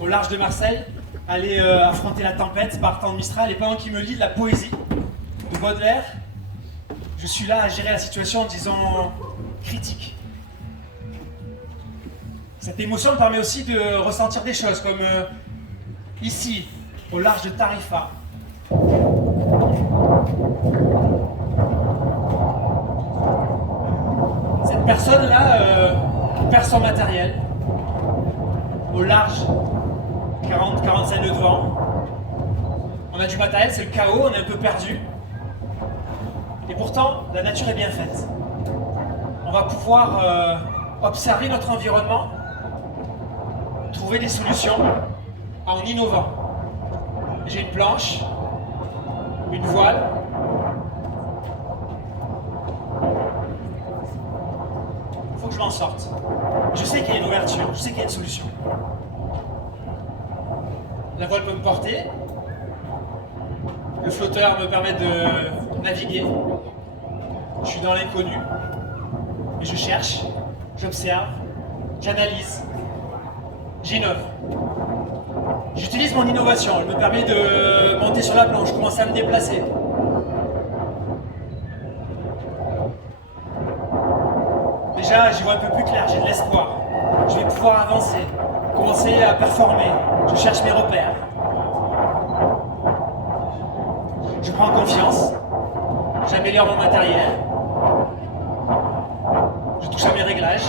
au large de Marseille, aller affronter la tempête par temps de Mistral, et pendant qu'il me lit de la poésie de Baudelaire, je suis là à gérer la situation en disant critique. Cette émotion me permet aussi de ressentir des choses, comme ici, au large de Tarifa. Cette personne-là perd son matériel, au large, 40-45 nœuds de vent. On a du matériel, c'est le chaos, on est un peu perdu. Et pourtant, la nature est bien faite. On va pouvoir observer notre environnement, trouver des solutions en innovant. J'ai une planche, une voile. Il faut que je m'en sorte. Je sais qu'il y a une ouverture, je sais qu'il y a une solution. La voile peut me porter. Le flotteur me permet de naviguer. Je suis dans l'inconnu. Et je cherche, j'observe, j'analyse, j'innove. J'utilise mon innovation, elle me permet de monter sur la planche, commencer à me déplacer. Déjà, j'y vois un peu plus clair, j'ai de l'espoir. Je vais pouvoir avancer, commencer à performer. Je cherche mes repères. Je prends confiance, j'améliore mon matériel, je touche à mes réglages.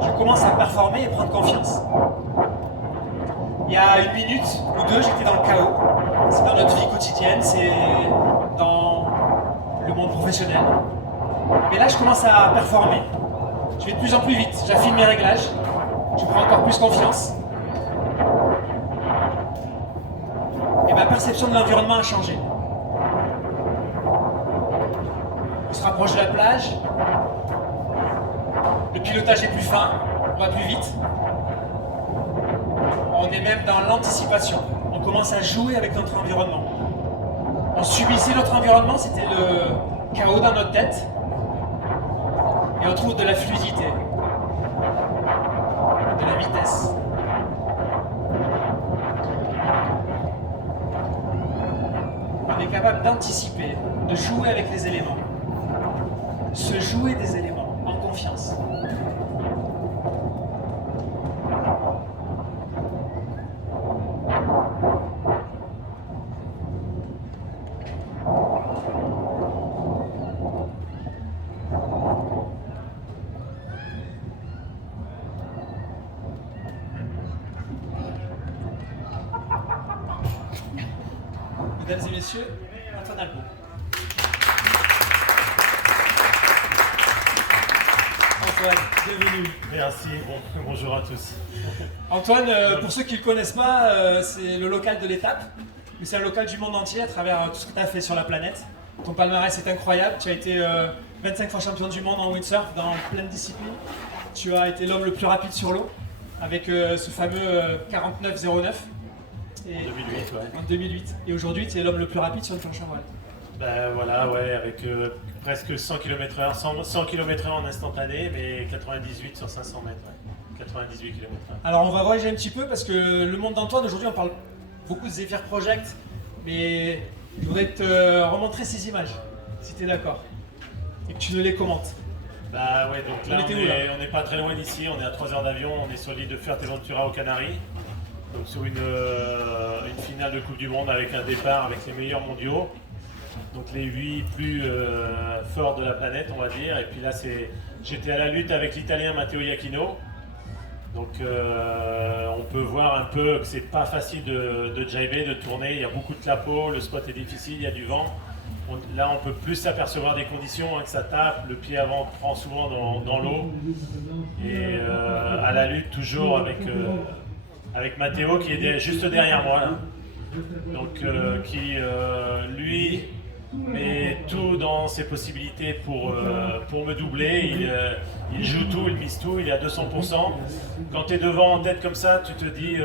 Je commence à performer et prendre confiance. Il y a une minute ou deux, j'étais dans le chaos. C'est dans notre vie quotidienne, c'est dans le monde professionnel. Mais là, je commence à performer. Je vais de plus en plus vite, j'affine mes réglages, je prends encore plus confiance. Et ma perception de l'environnement a changé. On se rapproche de la plage, le pilotage est plus fin, on va plus vite. On est même dans l'anticipation. On commence à jouer avec notre environnement. On subissait notre environnement, c'était le chaos dans notre tête. Et on trouve de la fluidité, de la vitesse. On est capable d'anticiper, de jouer avec les éléments. Se jouer des éléments, en confiance. Mesdames et messieurs, Antoine Albo. Antoine, bienvenue. Merci, bonjour à tous. Antoine, pour ceux qui ne le connaissent pas, c'est le local de l'étape, mais c'est un local du monde entier à travers tout ce que tu as fait sur la planète. Ton palmarès est incroyable, tu as été 25 fois champion du monde en windsurf dans plein de disciplines. Tu as été l'homme le plus rapide sur l'eau avec ce fameux 49,09. En 2008, ouais. En 2008. Et aujourd'hui, tu es l'homme le plus rapide sur une planche à voile. Ben voilà, ouais, avec presque 100 km/h, 100 km/h en instantané, mais 98 sur 500 mètres, ouais. 98 km/h. Alors on va voyager un petit peu parce que le monde d'Antoine, aujourd'hui on parle beaucoup de Zephyr Project, mais je voudrais te remontrer ces images, si tu es d'accord, et que tu nous les commentes. Bah ouais, donc là, On était où, là on n'est pas très loin d'ici, on est à 3 heures d'avion, on est sur l'île de Fuerteventura aux Canaries. Donc sur une finale de Coupe du Monde avec un départ avec les meilleurs mondiaux. Donc les 8 plus forts de la planète, on va dire. Et puis là, j'étais à la lutte avec l'Italien Matteo Iachino. Donc on peut voir un peu que c'est pas facile de jiber, de tourner. Il y a beaucoup de clapots, le spot est difficile, il y a du vent. Là, on peut plus s'apercevoir des conditions, que ça tape. Le pied avant prend souvent dans l'eau. Et à la lutte, toujours avec Matteo qui est juste derrière moi là. Donc qui lui met tout dans ses possibilités pour me doubler. Il joue tout, il mise tout, il est à 200%. Quand tu es devant en tête comme ça, tu te dis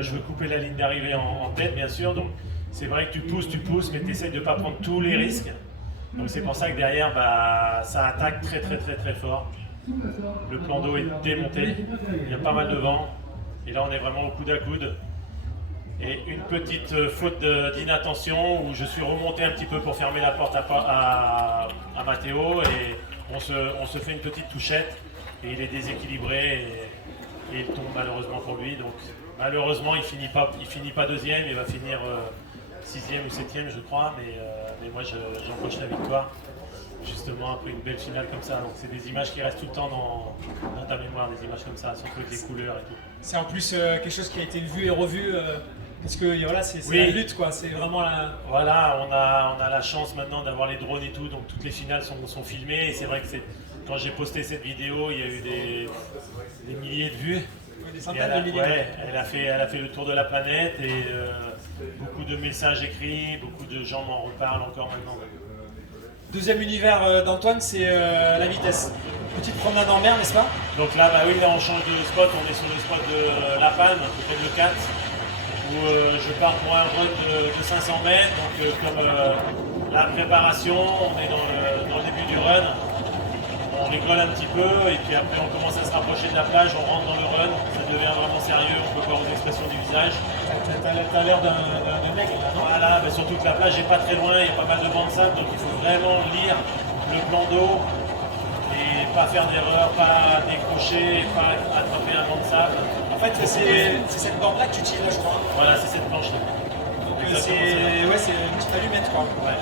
je veux couper la ligne d'arrivée en tête bien sûr. Donc c'est vrai que tu pousses, mais tu essaies de ne pas prendre tous les risques. Donc c'est pour ça que derrière ça attaque très fort. Le plan d'eau est démonté, il y a pas mal de vent. Et là, on est vraiment au coude à coude. Et une petite faute d'inattention où je suis remonté un petit peu pour fermer la porte à Matteo et on se fait une petite touchette et il est déséquilibré et il tombe malheureusement pour lui. Donc malheureusement, il finit pas deuxième, il va finir sixième ou septième, je crois. Mais moi, j'empoche la victoire. Justement après une belle finale comme ça, donc c'est des images qui restent tout le temps dans ta mémoire, des images comme ça, surtout avec les couleurs et tout. C'est en plus quelque chose qui a été vu et revu, parce que voilà, c'est Oui. la lutte, quoi. C'est vraiment la... Voilà, on a la chance maintenant d'avoir les drones et tout, donc toutes les finales sont filmées et c'est vrai que quand j'ai posté cette vidéo, il y a eu des milliers de vues. Des Et centaines de milliers. ouais, elle a fait le tour de la planète et beaucoup de messages écrits, beaucoup de gens m'en reparlent encore maintenant. Deuxième univers d'Antoine, c'est la vitesse. Petite promenade en mer, n'est-ce pas? Donc là, bah oui, là on change de spot, on est sur le spot de La Palme, près de Le 4, où je pars pour un run de 500 mètres. Donc comme la préparation, on est dans le début du run, on rigole un petit peu et puis après on commence à se rapprocher de la plage, on rentre dans le run, ça devient vraiment sérieux, on peut voir aux expressions du visage. T'as l'air d'un mec, là, non? Voilà, mais surtout que la plage n'est pas très loin, il y a pas mal de bancs de sable, donc il faut vraiment lire le plan d'eau et pas faire d'erreur, pas décrocher, pas attraper un banc de sable. En fait, c'est cette bande-là que tu tires, là, je crois. Voilà, c'est cette planche-là. Donc Exactement c'est une petite allumette, quoi. Ouais.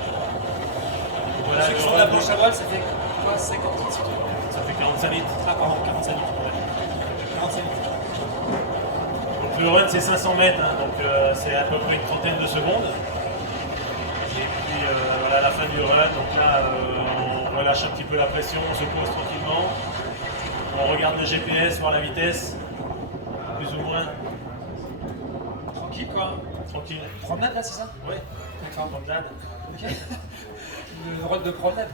Voilà, Ceux qui le font de la run, planche à voile, ça fait quoi, 50 litres? ça fait 45 litres. Ah, pardon, 45 litres. Ouais. 45 litres. Donc le run c'est 500 mètres, hein, donc c'est à peu près une trentaine de secondes. Et puis voilà la fin du run, donc là on relâche un petit peu la pression, on se pose tranquillement. On regarde le GPS, voir la vitesse, plus ou moins, Tranquille, quoi. tranquille. Promenade, là, c'est ça? Ouais, D'accord. promenade. Ok. Le rôle de promenade.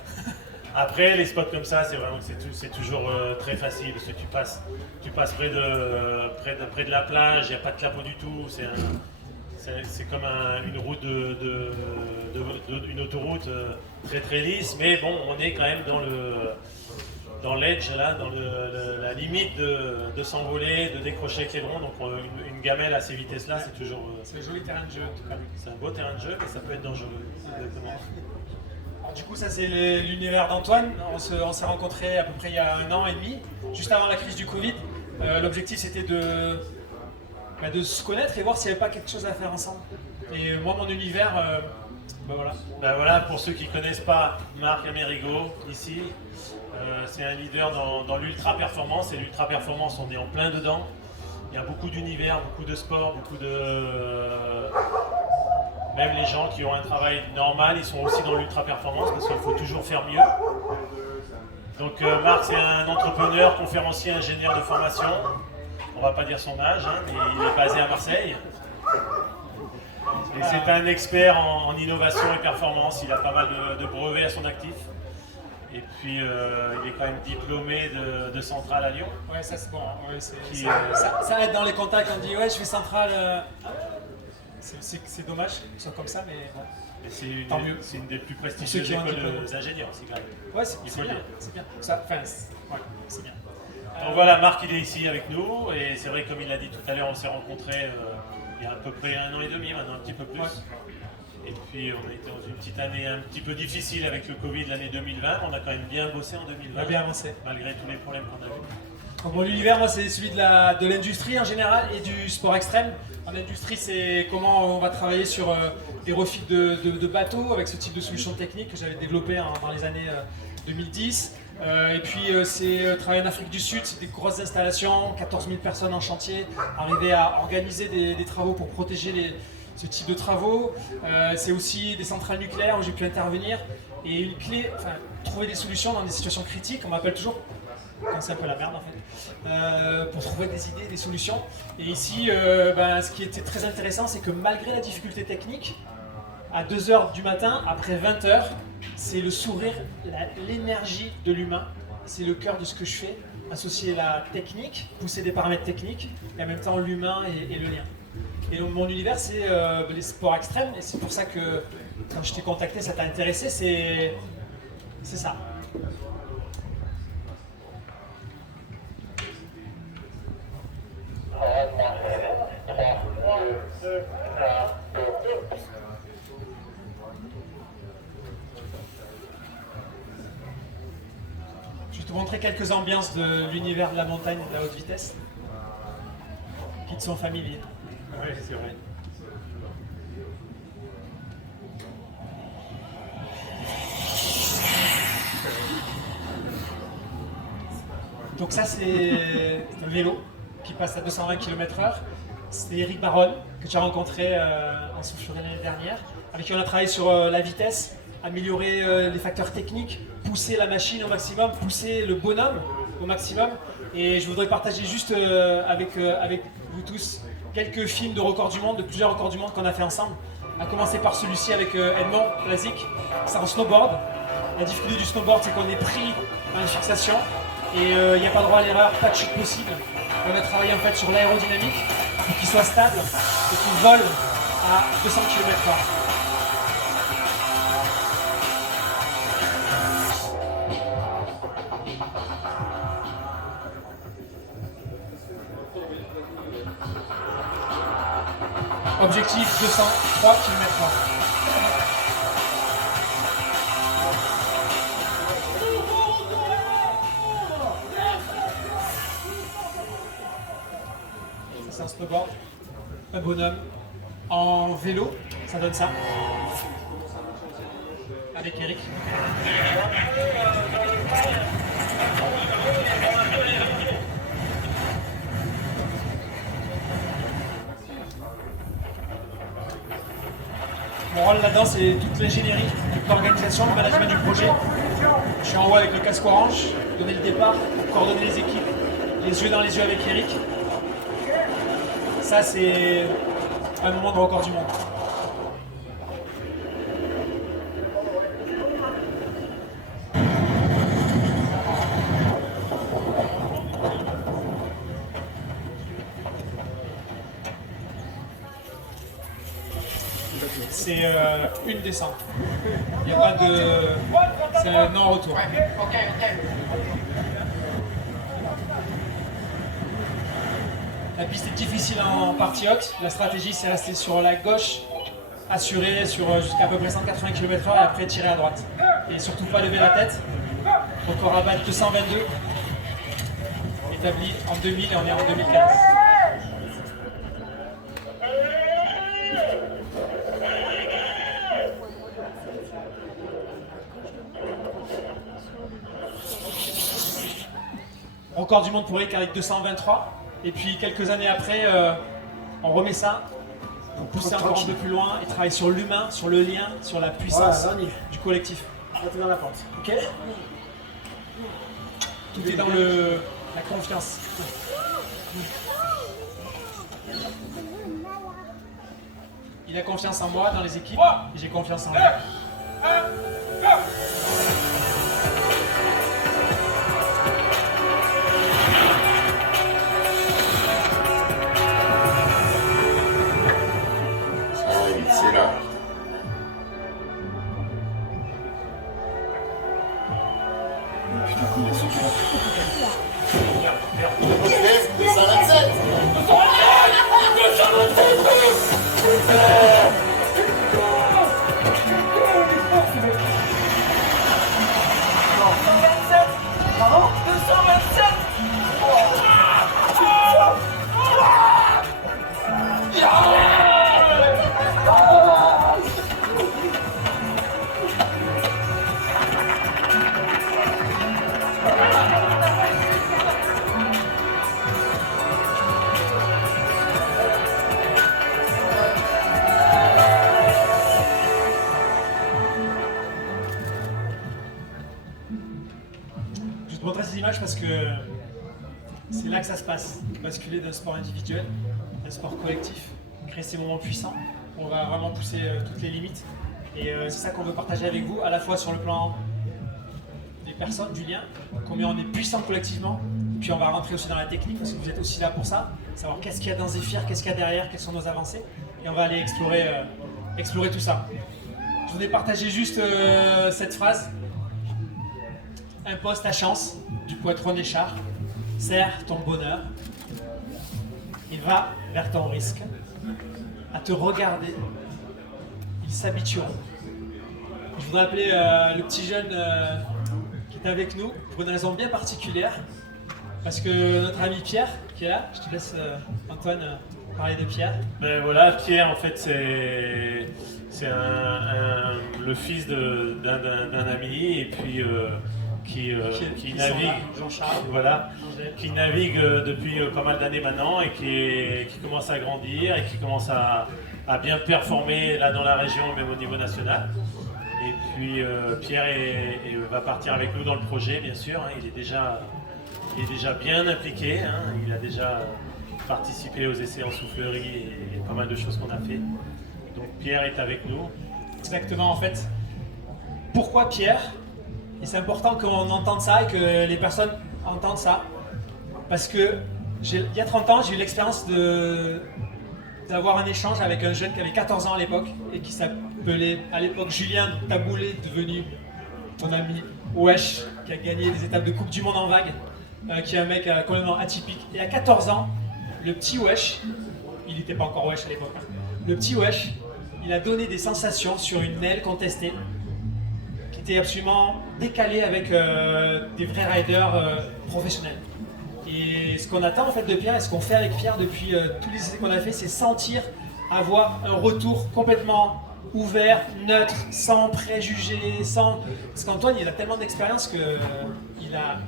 Après, les spots comme ça, c'est vraiment c'est toujours très facile parce que tu passes près de la plage, il n'y a pas de clapot du tout. C'est comme une route une autoroute très très lisse, mais bon, on est quand même dans l'edge là, dans la limite de s'envoler, de décrocher avec les drones. Donc une gamelle à ces vitesses-là, c'est toujours. C'est un joli terrain de jeu, en tout cas. C'est un beau terrain de jeu, mais ça peut être dangereux. Exactement. Alors, du coup, ça c'est l'univers d'Antoine. On s'est rencontrés à peu près il y a 1 an et demi, juste avant la crise du Covid. L'objectif c'était de se connaître et voir s'il n'y avait pas quelque chose à faire ensemble. Et moi, mon univers, voilà. Ben voilà, pour ceux qui ne connaissent pas Marc Amerigo, ici, c'est un leader dans l'ultra performance. Et l'ultra performance, on est en plein dedans. Il y a beaucoup d'univers, beaucoup de sports, beaucoup de. Même les gens qui ont un travail normal, ils sont aussi dans l'ultra performance parce qu'il faut toujours faire mieux. Donc Marc, c'est un entrepreneur, conférencier, ingénieur de formation. On va pas dire son âge, hein, mais il est basé à Marseille. Et c'est un expert en innovation et performance. Il a pas mal de brevets à son actif. Et puis il est quand même diplômé de Centrale à Lyon. Ouais, ça c'est bon. Ouais, Qui, ça aide dans les contacts. On dit ouais, je fais Centrale. C'est dommage que ce soit comme ça, mais bon. Et Tant mieux. c'est une des plus Pour ceux prestigieuses qui ont un écoles diplôme. d'ingénieurs, c'est quand même. Ouais, Il faut c'est le bien. dire. C'est bien. Ça, enfin, ouais, c'est bien. Donc voilà, Marc il est ici avec nous et c'est vrai comme il l'a dit tout à l'heure, on s'est rencontrés il y a à peu près 1 an et demi, maintenant un petit peu plus. Ouais. Et puis on a été dans une petite année un petit peu difficile avec le Covid, l'année 2020. On a quand même bien bossé en 2020. On a bien avancé. Malgré tous les problèmes qu'on a eu. Donc, mon univers, moi, c'est celui de l'industrie en général et du sport extrême. En industrie, c'est comment on va travailler sur des refits de bateaux avec ce type de solution technique que j'avais développé dans les années 2010. Et puis c'est travailler en Afrique du Sud, c'est des grosses installations, 14 000 personnes en chantier, arriver à organiser des travaux pour protéger ce type de travaux. C'est aussi des centrales nucléaires où j'ai pu intervenir. Et une clé, enfin, trouver des solutions dans des situations critiques, on m'appelle toujours quand c'est un peu la merde en fait, pour trouver des idées, des solutions. Et ici, ce qui était très intéressant, c'est que malgré la difficulté technique, à 2h du matin, après 20h, c'est le sourire, l'énergie de l'humain, c'est le cœur de ce que je fais, associer la technique, pousser des paramètres techniques, et en même temps l'humain et le lien. Et donc mon univers, c'est les sports extrêmes, et c'est pour ça que quand je t'ai contacté, ça t'a intéressé, c'est ça. Je vais te montrer quelques ambiances de l'univers de la montagne et de la haute vitesse qui te sont familiers. Oui, c'est vrai. Donc ça c'est un vélo qui passe à 220 km/h. C'est Eric Baron que tu as rencontré en Soufflerie l'année dernière, avec qui on a travaillé sur la vitesse, améliorer les facteurs techniques, pousser la machine au maximum, pousser le bonhomme au maximum. Et je voudrais partager juste avec vous tous quelques films de records du monde, de plusieurs records du monde qu'on a fait ensemble. À commencer par celui-ci avec Edmond Lazic, c'est en snowboard. La difficulté du snowboard, c'est qu'on est pris dans une fixation et il n'y a pas droit à l'erreur, pas de chute possible. On a travaillé en fait sur l'aérodynamique pour qu'il soit stable et qu'il vole à 200 km/h. Objectif 203 km/h. C'est un snowboard, un bonhomme en vélo, ça donne ça. Avec Eric. Mon rôle là-dedans, c'est toute l'ingénierie, toute l'organisation, le management du projet. Je suis en haut avec le casque orange, donner le départ, coordonner les équipes, les yeux dans les yeux avec Eric. Ça, c'est un moment de record du monde. C'est une descente. Il n'y a pas de... C'est un non-retour. La piste est difficile en partie haute. La stratégie, c'est rester sur la gauche, assuré sur jusqu'à peu près 180 km/h et après tirer à droite. Et surtout pas lever la tête. Record à battre 222. Établi en 2000 et on est en 2015. Record du monde pour Eric avec 223. Et puis quelques années après, on remet ça pour pousser encore un peu plus loin et travailler sur l'humain, sur le lien, sur la puissance du collectif. T'es dans la porte. Ok. Tout est dans la confiance. Il a confiance en moi, dans les équipes, et j'ai confiance en lui. C'est là. Je vais te montrer ces images parce que c'est là que ça se passe. Basculer d'un sport individuel à un sport collectif, créer ces moments puissants. On va vraiment pousser toutes les limites. Et c'est ça qu'on veut partager avec vous, à la fois sur le plan des personnes, du lien, combien on est puissant collectivement. Puis on va rentrer aussi dans la technique parce que vous êtes aussi là pour ça. Savoir qu'est-ce qu'il y a dans Zephyr, qu'est-ce qu'il y a derrière, quelles sont nos avancées. Et on va aller explorer tout ça. Je voulais partager juste cette phrase. Impose ta chance du poitron des chars, serre ton bonheur et va vers ton risque. à te regarder, ils s'habitueront. Je voudrais appeler le petit jeune qui est avec nous pour une raison bien particulière. Parce que notre ami Pierre, qui est là, je te laisse Antoine parler de Pierre. Ben voilà, Pierre en fait c'est le fils d'un ami et puis qui navigue, Jean-Charles, voilà, Angèle. qui navigue depuis pas mal d'années maintenant et qui commence à grandir et qui commence à bien performer là dans la région et même au niveau national. Et puis Pierre va partir avec nous dans le projet, bien sûr, hein, il est déjà bien impliqué, hein, il a déjà participé aux essais en soufflerie et pas mal de choses qu'on a fait. Donc Pierre est avec nous. Exactement, en fait. Pourquoi Pierre? Et c'est important qu'on entende ça et que les personnes entendent ça. Parce que il y a 30 ans, j'ai eu l'expérience d'avoir un échange avec un jeune qui avait 14 ans à l'époque et qui s'appelait à l'époque Julien Taboulé, devenu ton ami Wesh, qui a gagné des étapes de Coupe du Monde en vague, qui est un mec complètement atypique. Et à 14 ans, le petit Wesh, il n'était pas encore Wesh à l'époque, hein. Le petit Wesh, il a donné des sensations sur une aile contestée qui était absolument décalée avec des vrais riders professionnels. Et ce qu'on attend en fait de Pierre et ce qu'on fait avec Pierre depuis tous les essais qu'on a fait, c'est sentir avoir un retour complètement ouvert, neutre, sans préjugés, Parce qu'Antoine, il a tellement d'expérience qu'il a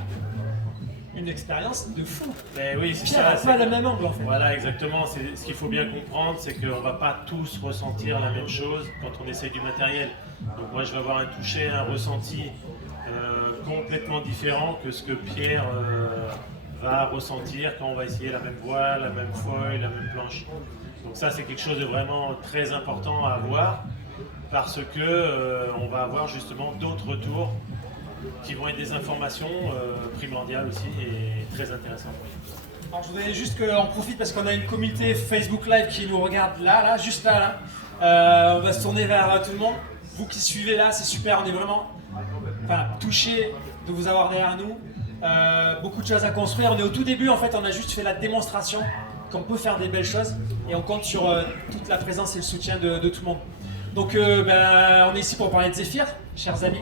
une expérience de fou. Mais oui, c'est Pierre ça. n'a pas le même angle en fait. Voilà, exactement. Ce qu'il faut bien comprendre, c'est qu'on ne va pas tous ressentir la même chose quand on essaye du matériel. Donc moi, je vais avoir un toucher, un ressenti complètement différent que ce que Pierre va ressentir quand on va essayer la même voile, la même foil, la même planche. Donc ça, c'est quelque chose de vraiment très important à avoir parce que on va avoir justement d'autres retours qui vont être des informations primordiales aussi et très intéressantes. Alors je voudrais juste qu'on profite parce qu'on a une communauté Facebook Live qui nous regarde là, juste là. On va se tourner vers tout le monde. Vous qui suivez là, c'est super, on est vraiment touchés de vous avoir derrière nous. Beaucoup de choses à construire. On est au tout début, en fait, on a juste fait la démonstration qu'on peut faire des belles choses et on compte sur toute la présence et le soutien de tout le monde. Donc on est ici pour parler de Zephyr, chers amis.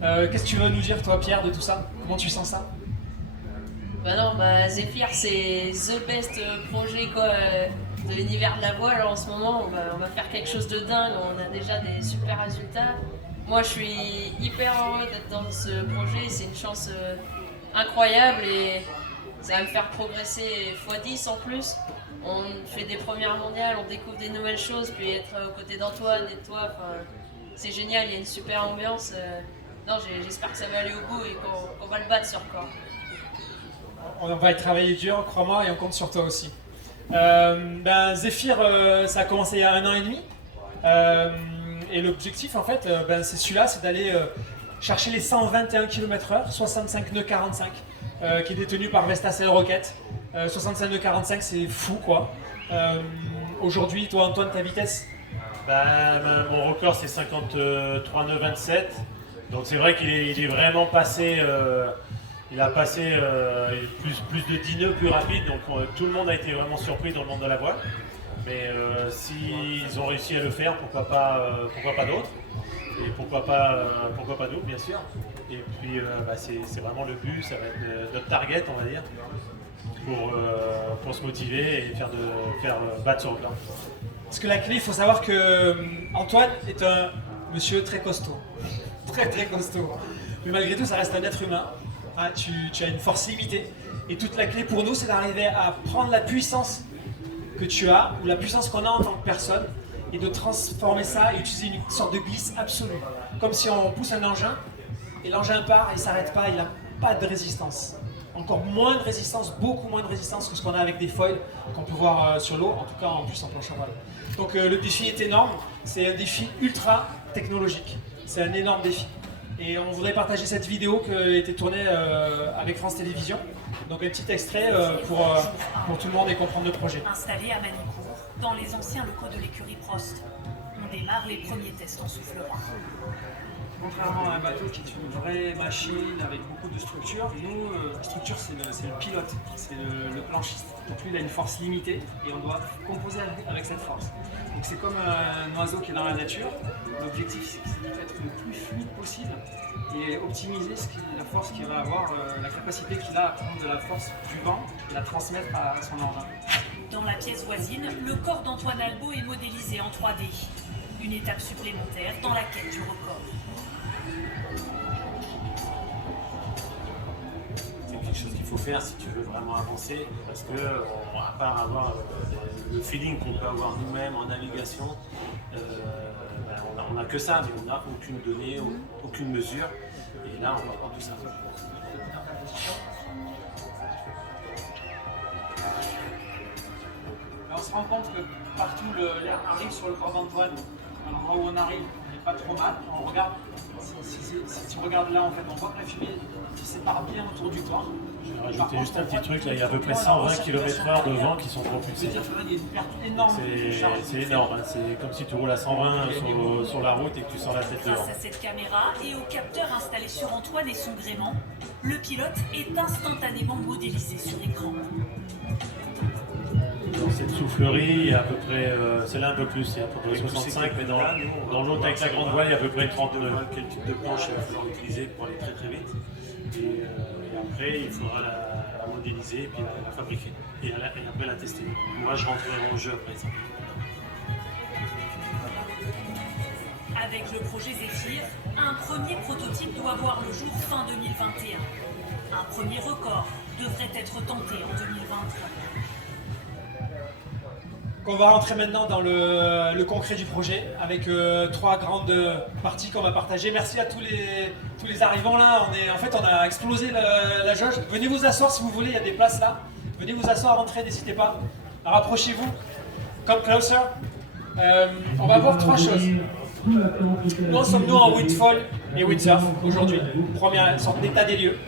Qu'est-ce que tu veux nous dire, toi, Pierre, de tout ça? Comment tu sens ça? Zephyr, c'est the best projet de l'univers de la voile. En ce moment, on va faire quelque chose de dingue. On a déjà des super résultats. Moi, je suis hyper heureux d'être dans ce projet. C'est une chance incroyable et ça va me faire progresser x10 en plus. On fait des premières mondiales, on découvre des nouvelles choses, puis être aux côtés d'Antoine et de toi, c'est génial. Il y a une super ambiance. J'espère que ça va aller au bout et qu'on va le battre ce record. On va y travailler dur, crois-moi, et on compte sur toi aussi. Zephyr, ça a commencé il y a 1 an et demi. Et l'objectif, en fait, c'est celui-là, c'est d'aller chercher les 121 km/h, 65 nœuds 45, qui est détenu par Vestacel Rocket. 65 nœuds 45, c'est fou, quoi. Aujourd'hui, toi, Antoine, ta vitesse? Mon record, c'est 53 nœuds 27. Donc c'est vrai qu'il est vraiment passé, il a passé plus de 10 nœuds plus rapide, donc tout le monde a été vraiment surpris dans le monde de la voile. Mais s'ils ont réussi à le faire, pourquoi pas d'autres? Et pourquoi pas nous, bien sûr. Et puis c'est vraiment le but, ça va être notre target, on va dire, pour se motiver et faire battre ce record. Parce que la clé, il faut savoir que Antoine est un monsieur très costaud. Très très costaud. Mais malgré tout, ça reste un être humain. Tu as une force limitée. Et toute la clé pour nous, c'est d'arriver à prendre la puissance que tu as, ou la puissance qu'on a en tant que personne, et de transformer ça et utiliser une sorte de glisse absolue. Comme si on pousse un engin, et l'engin part, et il ne s'arrête pas, il n'a pas de résistance. Encore moins de résistance, beaucoup moins de résistance que ce qu'on a avec des foils qu'on peut voir sur l'eau, en tout cas en plus en planche à voile. Donc le défi est énorme, c'est un défi ultra technologique, c'est un énorme défi. Et on voudrait partager cette vidéo qui a été tournée avec France Télévisions. Donc un petit extrait pour tout le monde et comprendre le projet. Installé à Manicourt, dans les anciens locaux de l'écurie Prost, on démarre les premiers tests en soufflerie. contrairement à un bateau qui est une vraie machine avec beaucoup de structures, nous, la structure c'est le pilote, c'est le planchiste. Donc lui il a une force limitée et on doit composer avec cette force. Donc c'est comme un oiseau qui est dans la nature. L'objectif c'est d'être le plus fluide possible et optimiser la force qu'il va avoir, la capacité qu'il a à prendre de la force du vent et la transmettre à son engin. Dans la pièce voisine, le corps d'Antoine Albo est modélisé en 3D. Une étape supplémentaire dans la quête du record. C'est quelque chose qu'il faut faire si tu veux vraiment avancer, parce que à part avoir le feeling qu'on peut avoir nous-mêmes en navigation, on n'a que ça, mais on n'a aucune donnée, aucune mesure. Et là, on va avoir tout ça. On se rend compte que partout l'air arrive sur le corps d'Antoine. À l'endroit où on arrive, il n'est pas trop mal. On regarde, si tu regardes là, en fait, on voit que la fumée se sépare bien autour du corps. Je vais rajouter juste un petit truc, là, il y a à peu près 120 km/h de vent qui sont propulsés. C'est-à-dire qu'il y a une perte énorme de charge. C'est énorme, hein. C'est comme si tu roules à 120 sur la route et que tu sors la tête devant. Grâce à cette caméra et au capteur installé sur Antoine et son gréement, le pilote est instantanément modélisé sur écran. Dans cette soufflerie, il y a à peu près, celle-là un peu plus, il y a à peu près 65, mais dans l'autre avec la grande voile, il y a à peu près 39. Quel type de planche il va falloir utiliser pour aller très très vite. Et après, il faudra la modéliser et puis la fabriquer. Et après la tester. Moi, je rentrerai en jeu après ça. Avec le projet Zephyr, un premier prototype doit voir le jour fin 2021. Un premier record devrait être tenté en 2023. On va rentrer maintenant dans le concret du projet avec 3 grandes parties qu'on va partager. Merci à tous les arrivants là. On a explosé la jauge. Venez vous asseoir si vous voulez, il y a des places là. Venez vous asseoir, rentrez, n'hésitez pas. Rapprochez-vous. Come closer. On va voir 3 choses. Nous sommes en windfall et windsurf aujourd'hui. Première sorte d'état des lieux.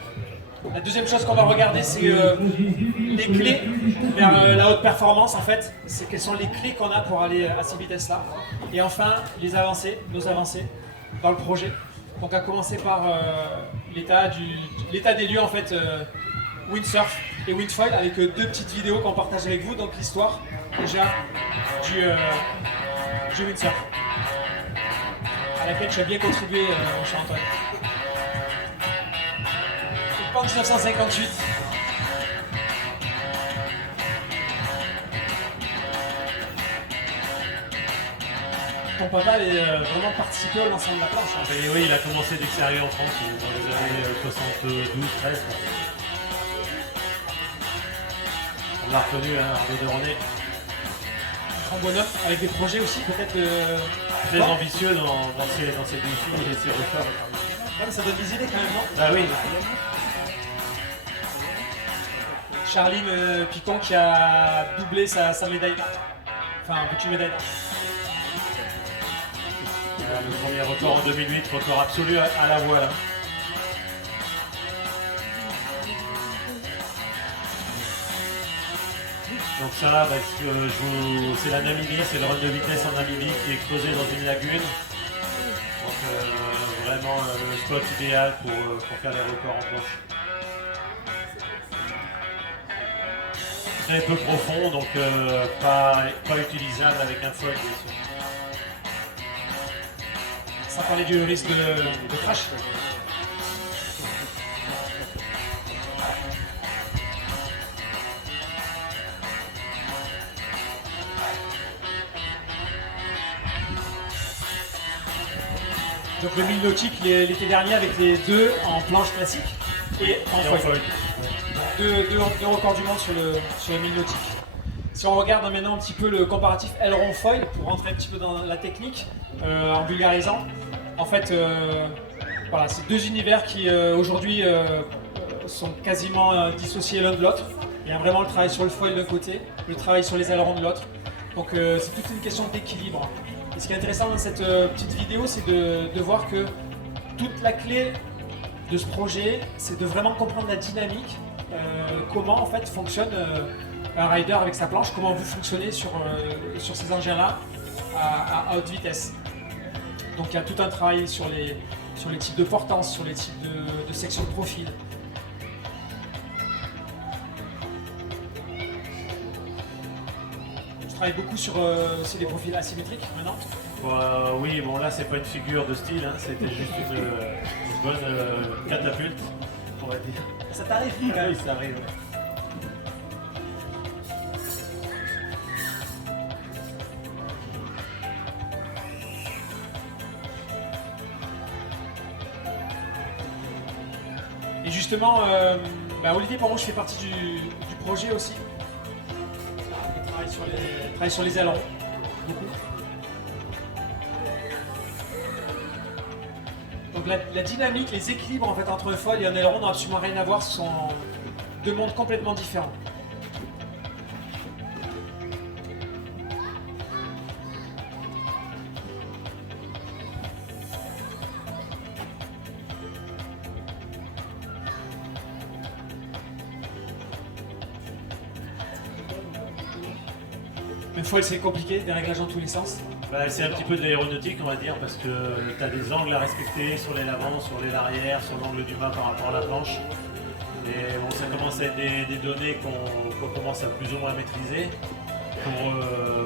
La deuxième chose qu'on va regarder, c'est les clés vers la haute performance, en fait. C'est quelles sont les clés qu'on a pour aller à ces vitesses-là. Et enfin, nos avancées dans le projet. Donc, à commencer par l'état des lieux, en fait, windsurf et windfoil, avec 2 petites vidéos qu'on partage avec vous. Donc, l'histoire, déjà, du windsurf, à laquelle tu as bien contribué, mon cher Antoine. En 1958. Ton papa avait vraiment participé au lancement de la planche. Hein. Et oui, il a commencé d'extérieur en France dans les années 72-13. On l'a reconnu, hein, Arnaud de René. Grand bonhomme, avec des projets aussi peut-être très ambitieux dans ses défis et ses records. Ouais, mais ça donne des idées quand même, non? Bah oui. Charline Picon qui a doublé sa médaille. Enfin, un petit médaille. Le premier record en 2008, record absolu à la voile. Hein. Donc ça, c'est la Namibie, c'est le run de vitesse en Namibie qui est creusé dans une lagune. Donc vraiment le spot idéal pour faire les records en planche. Très peu profond, donc pas utilisable avec un foil. Sans parler du risque de crash. Donc le 1000 nautique l'été dernier avec les 2 en planche classique et en foil. Deux records du monde sur le 1000 nautique. Si on regarde maintenant un petit peu le comparatif aileron foil pour rentrer un petit peu dans la technique en vulgarisant, en fait voilà, c'est 2 univers qui aujourd'hui sont quasiment dissociés l'un de l'autre. Il y a vraiment le travail sur le foil d'un côté, le travail sur les ailerons de l'autre. Donc c'est toute une question d'équilibre. Et ce qui est intéressant dans cette petite vidéo, c'est de voir que toute la clé de ce projet, c'est de vraiment comprendre la dynamique, comment en fait fonctionne un rider avec sa planche, comment vous fonctionnez sur ces engins-là à haute vitesse. Donc il y a tout un travail sur les types de portance, sur les types de sections de profil. Je travaille beaucoup sur aussi les profils asymétriques maintenant. Oui, bon là c'est pas une figure de style, hein, c'était juste une bonne catapulte, on va dire. Ça t'arrive quand Oui, même. ça arrive. Ouais. Et justement, Olivier Porronche fait partie du projet aussi. Il travaille sur les ailerons, beaucoup. Donc la dynamique, les équilibres en fait, entre un foil et un aileron n'ont absolument rien à voir, ce sont deux mondes complètement différents. Un foil c'est compliqué, des réglages dans tous les sens. Bah, c'est un petit peu de l'aéronautique, on va dire, parce que tu as des angles à respecter sur l'aile avant, sur l'aile arrière, sur l'angle du mât par rapport à la planche. Et bon, ça commence à être des données qu'on commence à plus ou moins maîtriser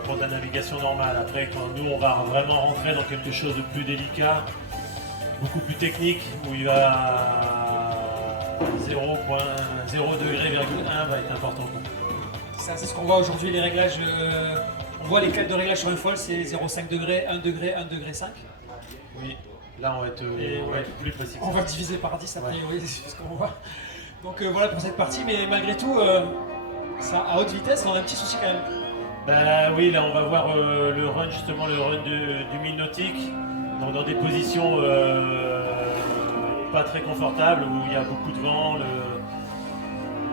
pour de la navigation normale. Après, quand nous, on va vraiment rentrer dans quelque chose de plus délicat, beaucoup plus technique, où il va 0,0 degré, 1 va être important, quoi. Ça, c'est ce qu'on voit aujourd'hui, les réglages. On voit les cales de réglage sur un foil, c'est 0,5 degré, 1 degré, 1 degré 5. Oui, là on va être plus précis. On va diviser par 10 a priori, c'est ce qu'on voit. Donc voilà pour cette partie, mais malgré tout, ça, à haute vitesse, on a un petit souci quand même. Bah oui, là on va voir le run, justement le run du 1000 nautique, donc dans des positions pas très confortables, où il y a beaucoup de vent,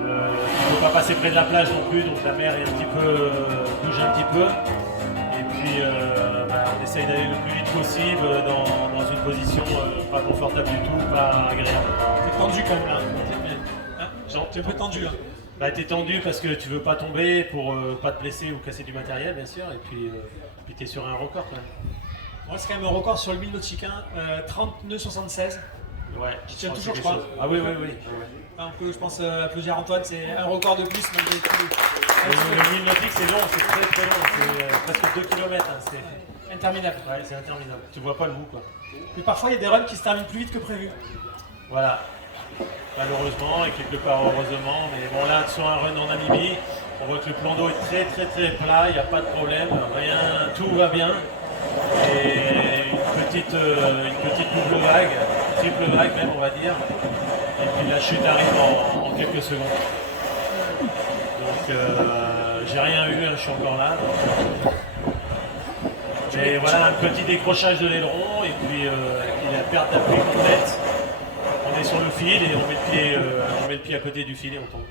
il ne faut pas passer près de la plage non plus, donc la mer est bouge un petit peu. Et puis on essaye d'aller le plus vite possible dans une position pas confortable du tout, pas agréable. T'es tendu quand même là. T'es un peu tendu là. Bah t'es tendu parce que tu veux pas tomber pour pas te blesser ou casser du matériel bien sûr, et puis t'es sur un record quand même. Moi c'est quand même un record sur le 1000 nautique, 30 nœuds 76. Ouais, Tu tiens pense toujours, que je c'est crois. quelque chose. Ah oui. On peut, je pense, applaudir Antoine, c'est un record de plus malgré tout. Le 1000 nautique c'est long, c'est très très long, c'est presque 2 km. Hein, c'est interminable. Ouais, c'est interminable. Tu vois pas le bout quoi. Mais parfois il y a des runs qui se terminent plus vite que prévu. Voilà. Malheureusement et quelque part heureusement, mais bon là sur un run en Namibie, on voit que le plan d'eau est très très très plat, il n'y a pas de problème, rien, tout va bien. Et une petite double vague, triple vague même on va dire. Et puis la chute arrive en quelques secondes. Donc j'ai rien eu, hein, je suis encore là. Mais voilà un petit décrochage de l'aileron et puis la perte d'appui complète. On est sur le fil et on met le pied à côté du fil et on tombe.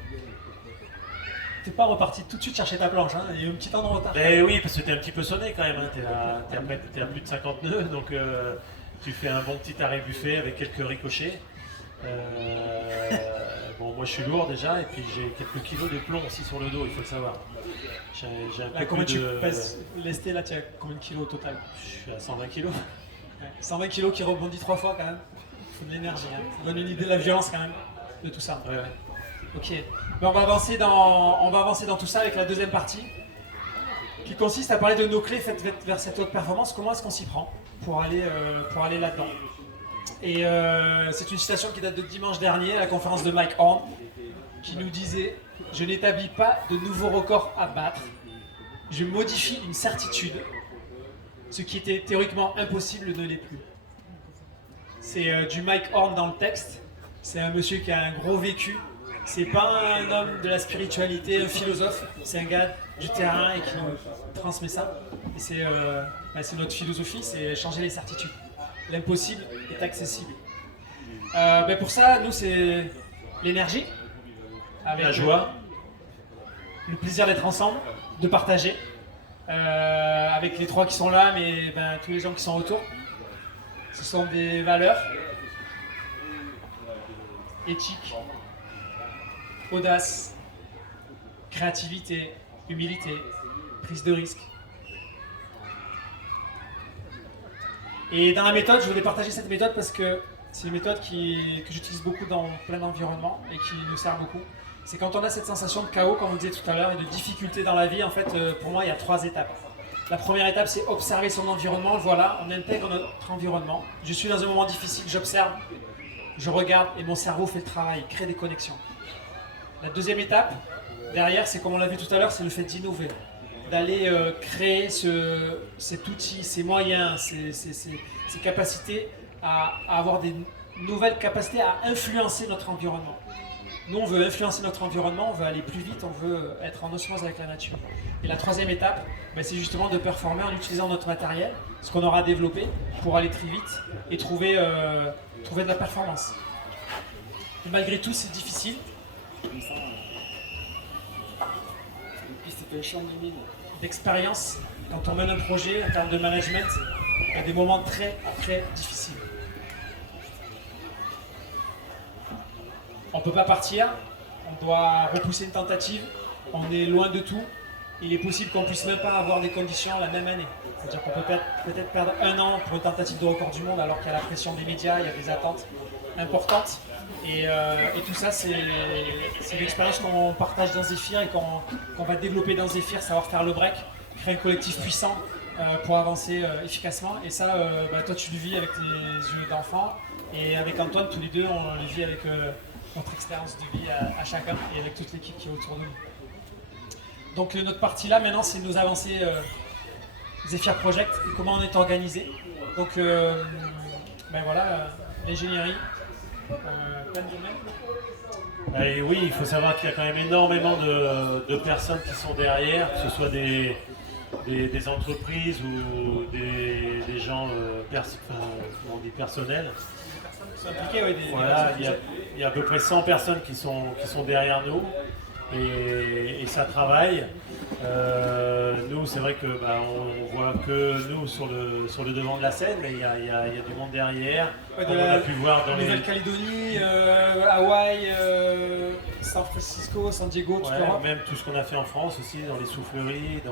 T'es pas reparti tout de suite chercher ta planche, hein. Il y a eu un petit temps de retard. Mais oui, parce que t'es un petit peu sonné quand même, hein. T'es à plus de 50 nœuds, donc tu fais un bon petit arrêt buffet avec quelques ricochets. Bon, moi je suis lourd déjà, et puis j'ai quelques kilos de plomb aussi sur le dos, il faut le savoir. J'ai un peu Combien plus tu de... pèses lesté là, tu as combien de kilos au total? Je suis à 120 kilos. Ouais. 120 kilos qui rebondit 3 fois quand même. Il faut de l'énergie, hein. Ça donne une idée de la violence quand même, de tout ça. Ouais. Ok. Mais on va avancer dans tout ça avec la deuxième partie, qui consiste à parler de nos clés faites vers cette haute performance. Comment est-ce qu'on s'y prend pour aller là-dedans? Et c'est une citation qui date de dimanche dernier à la conférence de Mike Horn, qui nous disait « Je n'établis pas de nouveaux records à battre, je modifie une certitude. Ce qui était théoriquement impossible ne l'est plus. » C'est du Mike Horn dans le texte. C'est un monsieur qui a un gros vécu. C'est pas un homme de la spiritualité, un philosophe. C'est un gars du terrain et qui nous transmet ça. Et c'est notre philosophie, c'est changer les certitudes. L'impossible est accessible. Pour ça, nous, c'est l'énergie. Avec La joie. Le plaisir d'être ensemble, de partager. Avec les trois qui sont là, mais tous les gens qui sont autour. Ce sont des valeurs éthiques, audace, créativité, humilité, prise de risque. Et dans la méthode, je voulais partager cette méthode parce que c'est une méthode que j'utilise beaucoup dans plein d'environnements et qui nous sert beaucoup. C'est quand on a cette sensation de chaos, comme on disait tout à l'heure, et de difficulté dans la vie, en fait, pour moi, il y a 3 étapes. La première étape, c'est observer son environnement. Voilà, on intègre notre environnement. Je suis dans un moment difficile, j'observe, je regarde et mon cerveau fait le travail, crée des connexions. La deuxième étape, derrière, c'est comme on l'a vu tout à l'heure, c'est le fait d'innover. D'aller créer cet outil, ces moyens, ces capacités à avoir des nouvelles capacités à influencer notre environnement. Nous, on veut influencer notre environnement, on veut aller plus vite, on veut être en osmose avec la nature. Et la troisième étape, c'est justement de performer en utilisant notre matériel, ce qu'on aura développé, pour aller très vite et trouver de la performance. Et malgré tout, c'est difficile. D'expérience, quand on mène un projet, en termes de management, il y a des moments très, très difficiles. On ne peut pas partir, on doit repousser une tentative, on est loin de tout. Il est possible qu'on ne puisse même pas avoir des conditions la même année. C'est-à-dire qu'on peut peut-être perdre 1 an pour une tentative de record du monde alors qu'il y a la pression des médias, il y a des attentes importantes. Et tout ça, c'est l'expérience qu'on partage dans Zephyr et qu'on va développer dans Zephyr, savoir faire le break, créer un collectif puissant pour avancer efficacement. Et ça, toi, tu le vis avec tes yeux d'enfant. Et avec Antoine, tous les deux, on le vit avec notre expérience de vie à chacun et avec toute l'équipe qui est autour de nous. Donc notre partie là, maintenant, c'est nos avancées Zephyr Project et comment on est organisé. Donc, voilà, l'ingénierie. Plein de domaines. Et oui, il faut savoir qu'il y a quand même énormément de personnes qui sont derrière, que ce soit des entreprises ou des gens personnels. Impliqués, Voilà, il y a à peu près 100 personnes qui sont derrière nous et ça travaille. Nous, c'est vrai que on voit que nous sur le devant de la scène, mais il y a du monde derrière. On a pu voir dans Nouvelle-Calédonie, Hawaï, San Francisco, San Diego, toute l'Europe. Même tout ce qu'on a fait en France aussi, dans les souffleries,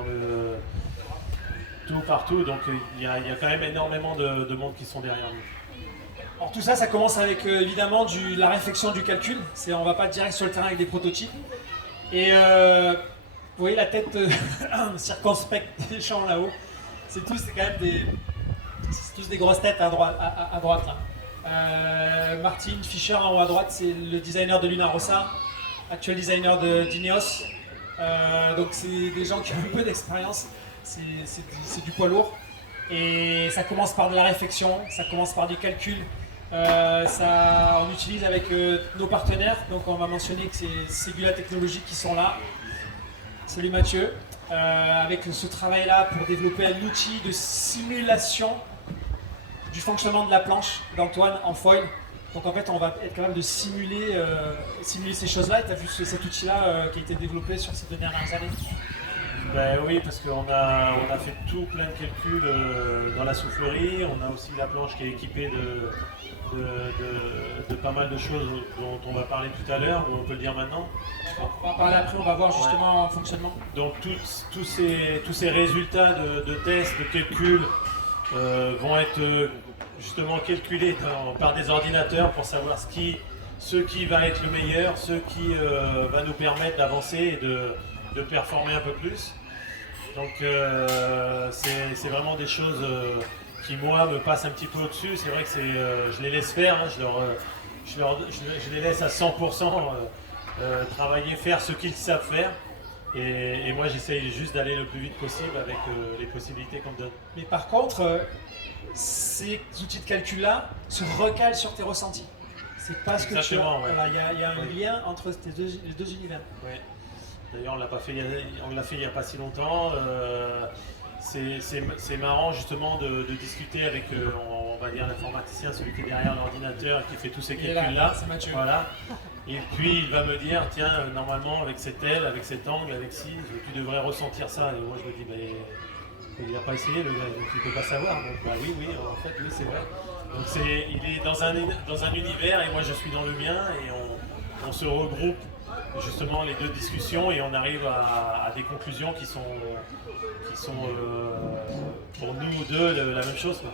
tout partout. Donc il y a quand même énormément de monde qui sont derrière nous. Alors tout ça, ça commence avec évidemment la réflexion du calcul. On ne va pas direct sur le terrain avec des prototypes. Et vous voyez la tête circonspecte des gens là-haut. C'est tous des grosses têtes à droite là. Martin Fischer en haut à droite, c'est le designer de Luna Rossa, actuel designer d'Ineos. Donc c'est des gens qui ont un peu d'expérience. C'est du poids lourd. Et ça commence par de la réflexion, ça commence par du calcul. On utilise avec nos partenaires, donc on va mentionner que c'est Segula Technologies qui sont là. Salut Mathieu. Avec ce travail-là pour développer un outil de simulation du fonctionnement de la planche d'Antoine en foil. Donc en fait, on va être capable de simuler ces choses-là. Et tu as vu cet outil-là qui a été développé sur ces 2 dernières années? Oui, parce qu'on a fait tout plein de calculs dans la soufflerie. On a aussi la planche qui est équipée de pas mal de choses dont on va parler tout à l'heure, on peut le dire maintenant. On va en parler après, on va voir justement le fonctionnement. Donc tous ces résultats de tests, de calculs vont être justement calculés par des ordinateurs pour savoir ce qui va être le meilleur, ce qui va nous permettre d'avancer et de performer un peu plus. Donc c'est vraiment des choses qui moi me passent un petit peu au-dessus. C'est vrai que je les laisse faire, je les laisse à 100% travailler, faire ce qu'ils savent faire. Et moi j'essaye juste d'aller le plus vite possible avec les possibilités qu'on me donne. Mais par contre, ces outils de calcul-là se recalent sur tes ressentis. C'est pas ce que tu as. Ouais. Voilà, il y a un lien entre les deux univers. Ouais. D'ailleurs, on l'a fait il n'y a pas si longtemps. C'est marrant justement de discuter avec, on va dire, l'informaticien, celui qui est derrière l'ordinateur, qui fait tous ces calculs-là. C'est Mathieu. Voilà. Et puis il va me dire, tiens, normalement avec cette aile, avec cet angle, avec ci, tu devrais ressentir ça. Et moi je me dis, il n'a pas essayé le gars, donc il ne peut pas savoir. Donc oui, en fait, oui, c'est vrai. Donc il est dans un univers et moi je suis dans le mien et on se regroupe justement les 2 discussions et on arrive à des conclusions qui sont pour nous 2 la même chose, quoi.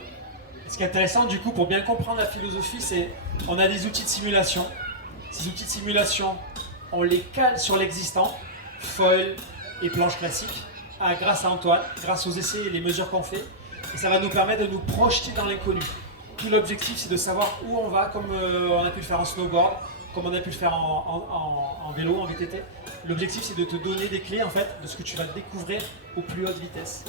Ce qui est intéressant du coup pour bien comprendre la philosophie, c'est on a des outils de simulation. Ces outils de simulation, on les cale sur l'existant, foil et planche classique, grâce à Antoine, grâce aux essais et les mesures qu'on fait. Et ça va nous permettre de nous projeter dans l'inconnu. Tout l'objectif, c'est de savoir où on va, comme on a pu le faire en snowboard, comme on a pu le faire en vélo, en VTT. L'objectif, c'est de te donner des clés en fait, de ce que tu vas découvrir aux plus hautes vitesses.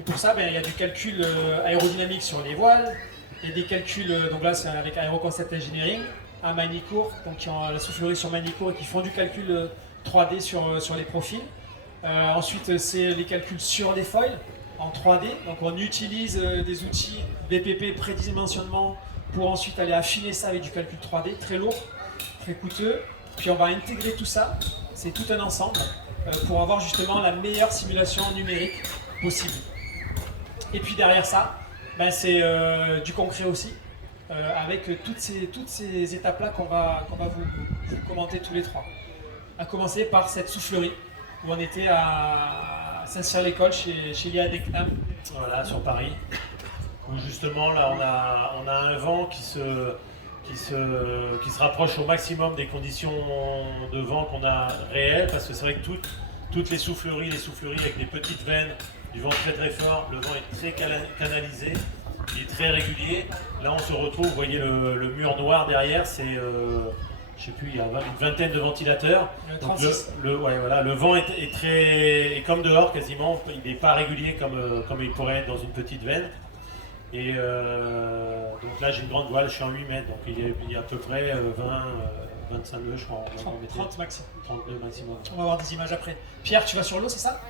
Et pour ça, il y a du calcul aérodynamique sur les voiles, et des calculs, donc là c'est avec Aero Concept Engineering, à Manicourt, donc qui ont la soufflerie sur Manicourt et qui font du calcul 3D sur les profils. Ensuite, c'est les calculs sur les foils en 3D. Donc on utilise des outils BPP prédimensionnement pour ensuite aller affiner ça avec du calcul 3D, très lourd, très coûteux. Puis on va intégrer tout ça, c'est tout un ensemble, pour avoir justement la meilleure simulation numérique possible. Et puis derrière ça, c'est du concret aussi, avec toutes ces étapes-là qu'on va vous commenter tous les trois. À commencer par cette soufflerie, où on était à Saint-Cyr-l'École chez l'IA Decnam. Voilà, sur Paris. Où justement, là, on a un vent qui se rapproche au maximum des conditions de vent qu'on a réelles, parce que c'est vrai que toutes les souffleries avec des petites veines, du vent très très fort, le vent est très canalisé, il est très régulier. Là on se retrouve, vous voyez le mur noir derrière, c'est, je sais plus, il y a une vingtaine de ventilateurs. Donc le vent est comme dehors quasiment, il n'est pas régulier comme il pourrait être dans une petite veine. Et donc là j'ai une grande voile, je suis en 8 mètres, donc il y a à peu près 25 nœuds je crois. 30 maximum. 30 nœuds maximum. On va voir des images après. Pierre, tu vas sur l'eau, c'est ça?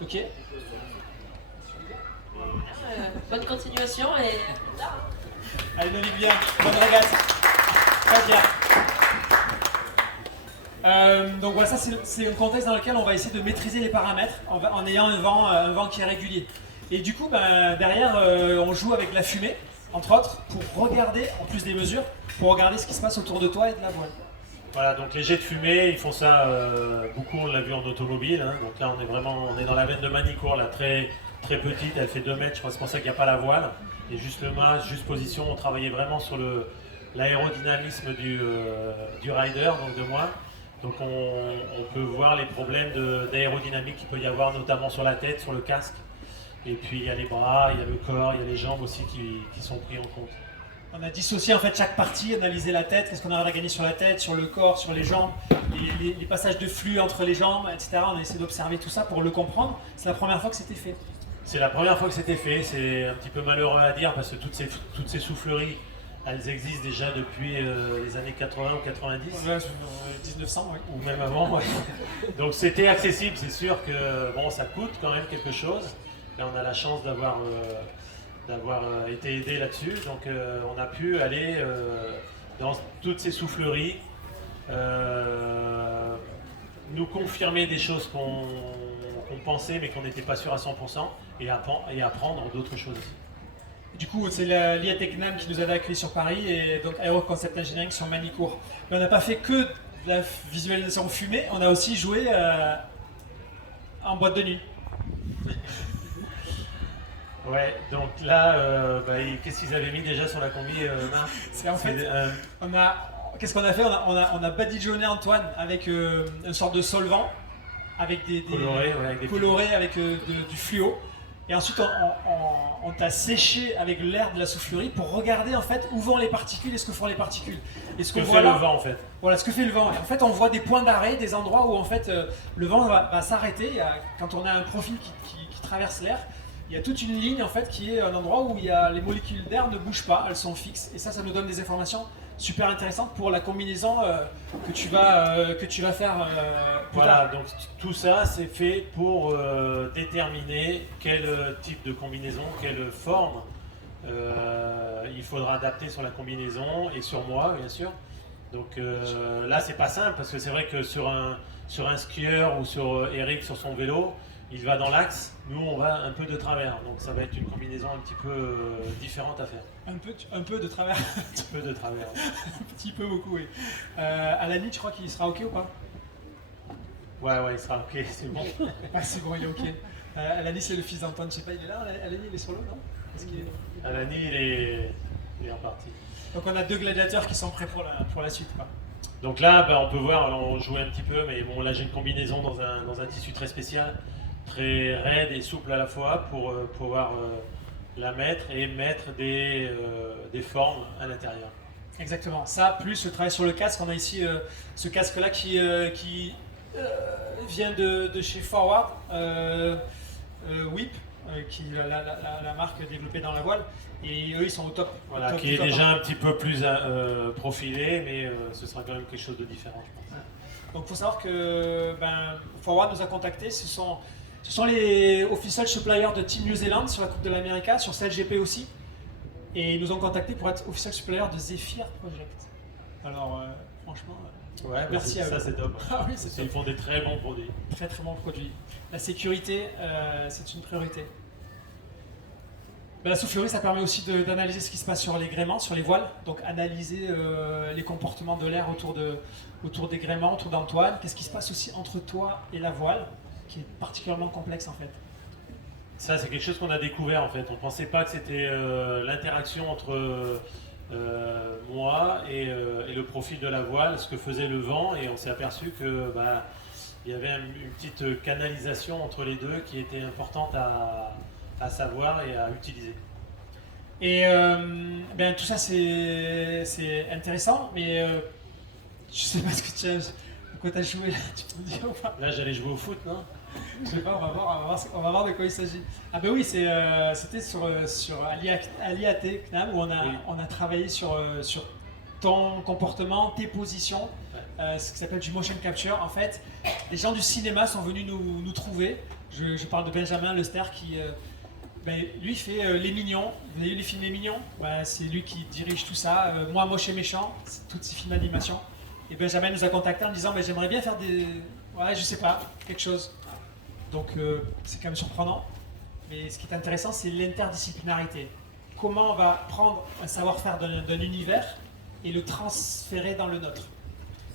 Ok. Bonne continuation et... Allez, navigue bien. Bonne régate. Très bien. Donc voilà, ça c'est un contexte dans lequel on va essayer de maîtriser les paramètres en ayant un vent qui est régulier. Et du coup, derrière, on joue avec la fumée, entre autres, pour regarder, en plus des mesures, pour regarder ce qui se passe autour de toi et de la voile. Voilà, donc les jets de fumée, ils font ça, beaucoup on l'a vu en automobile, hein. Donc là on est dans la veine de Manicourt, là, très, très petite, elle fait 2 mètres, je crois que c'est pour ça qu'il n'y a pas la voile. Et juste le mât, juste position, on travaillait vraiment sur l'aérodynamisme du rider, donc de moi. Donc on peut voir les problèmes d'aérodynamique qu'il peut y avoir, notamment sur la tête, sur le casque. Et puis il y a les bras, il y a le corps, il y a les jambes aussi qui sont pris en compte. On a dissocié en fait chaque partie, analysé la tête, qu'est-ce qu'on arrive à gagner sur la tête, sur le corps, sur les jambes, les passages de flux entre les jambes, etc. On a essayé d'observer tout ça pour le comprendre. C'est la première fois que c'était fait. C'est la première fois que c'était fait, c'est un petit peu malheureux à dire parce que toutes ces souffleries, elles existent déjà depuis les années 80 ou 90. 1900, oui. Ou même avant, ouais. Donc c'était accessible, c'est sûr que bon, ça coûte quand même quelque chose. Là on a la chance d'avoir été aidé là-dessus, donc on a pu aller dans toutes ces souffleries, nous confirmer des choses qu'on pensait mais qu'on n'était pas sûr à 100% et apprendre d'autres choses aussi. Du coup, c'est l'IA Decnam qui nous avait accueillis sur Paris et donc Aero Concept Engineering sur Manicourt. Mais on n'a pas fait que de la visualisation fumée, on a aussi joué en boîte de nuit. Ouais, donc là, qu'est-ce qu'ils avaient mis déjà sur la combi, Marc? C'est en fait, qu'est-ce qu'on a fait? On a badigeonné Antoine avec une sorte de solvant, avec des colorés avec du fluo. Et ensuite, on t'a séché avec l'air de la soufflerie pour regarder en fait où vont les particules et ce que font les particules. Et ce que fait le vent en fait. Voilà, ce que fait le vent. Et en fait, on voit des points d'arrêt, des endroits où en fait le vent va s'arrêter. Quand on a un profil qui traverse l'air, il y a toute une ligne en fait qui est un endroit où les molécules d'air ne bougent pas, elles sont fixes. Et ça nous donne des informations super intéressantes pour la combinaison que tu vas faire plus tard. Donc tout ça c'est fait pour déterminer quel type de combinaison, quelle forme il faudra adapter sur la combinaison et sur moi bien sûr. Donc là c'est pas simple parce que c'est vrai que sur un skieur ou sur Eric sur son vélo, il va dans l'axe, nous on va un peu de travers, donc ça va être une combinaison un petit peu différente à faire. Un peu de travers. Un petit peu de travers. Un petit peu beaucoup, oui. À la nuit, tu crois qu'il sera ok ou pas? Ouais, il sera ok, c'est bon. Ouais, c'est bon, il est ok. Alani, c'est le fils d'Antoine, je sais pas, il est là, Alani, il est sur l'eau, non? Alani, il est en partie. Donc on a 2 gladiateurs qui sont prêts pour la suite, quoi. Donc là, on peut voir, on jouait un petit peu, mais bon, là j'ai une combinaison dans un tissu très spécial, très raide et souple à la fois pour pouvoir la mettre et mettre des formes à l'intérieur. Exactement. Ça, plus le travail sur le casque, on a ici ce casque-là qui vient de chez Forward, Whip, qui est la marque développée dans la voile, et eux ils sont au top. Voilà, au top qui du est top, déjà hein. un petit peu plus profilé, mais ce sera quand même quelque chose de différent, je pense. Donc il faut savoir que Forward nous a contactés, ce sont les official suppliers de Team New Zealand sur la Coupe de l'Amérique, sur CLGP aussi, et ils nous ont contactés pour être official supplier de Zephyr Project. Alors franchement, Ouais, merci à eux. ça c'est top. Ah oui, c'est Ils top. font des très bons produits. Très très bon produit. La sécurité, c'est une priorité. La soufflerie, ça permet aussi d'analyser ce qui se passe sur les gréements, sur les voiles. Donc analyser les comportements de l'air autour des gréements, autour d'Antoine. Qu'est-ce qui se passe aussi entre toi et la voile, qui est particulièrement complexe en fait. Ça, c'est quelque chose qu'on a découvert en fait. On ne pensait pas que c'était l'interaction entre moi et le profil de la voile, ce que faisait le vent, et on s'est aperçu que il y avait une petite canalisation entre les deux qui était importante à savoir et à utiliser. Et tout ça c'est intéressant, mais je sais pas ce que tu as joué là, tu peux me dire ou pas? Là, j'allais jouer au foot, non? Je sais pas, on va voir de quoi il s'agit. Ah ben oui, c'était sur Aliate CNAM où on a travaillé sur ton comportement, tes positions, ce qui s'appelle du motion capture. En fait, les gens du cinéma sont venus nous trouver. Je parle de Benjamin Lester qui, lui fait Les Mignons. Vous avez vu les films Les Mignons? C'est lui qui dirige tout ça. Moi, Moche et Méchant, c'est tous ces films d'animation. Et Benjamin nous a contactés en disant j'aimerais bien faire je sais pas, quelque chose. Donc c'est quand même surprenant, mais ce qui est intéressant, c'est l'interdisciplinarité. Comment on va prendre un savoir-faire d'un univers et le transférer dans le nôtre.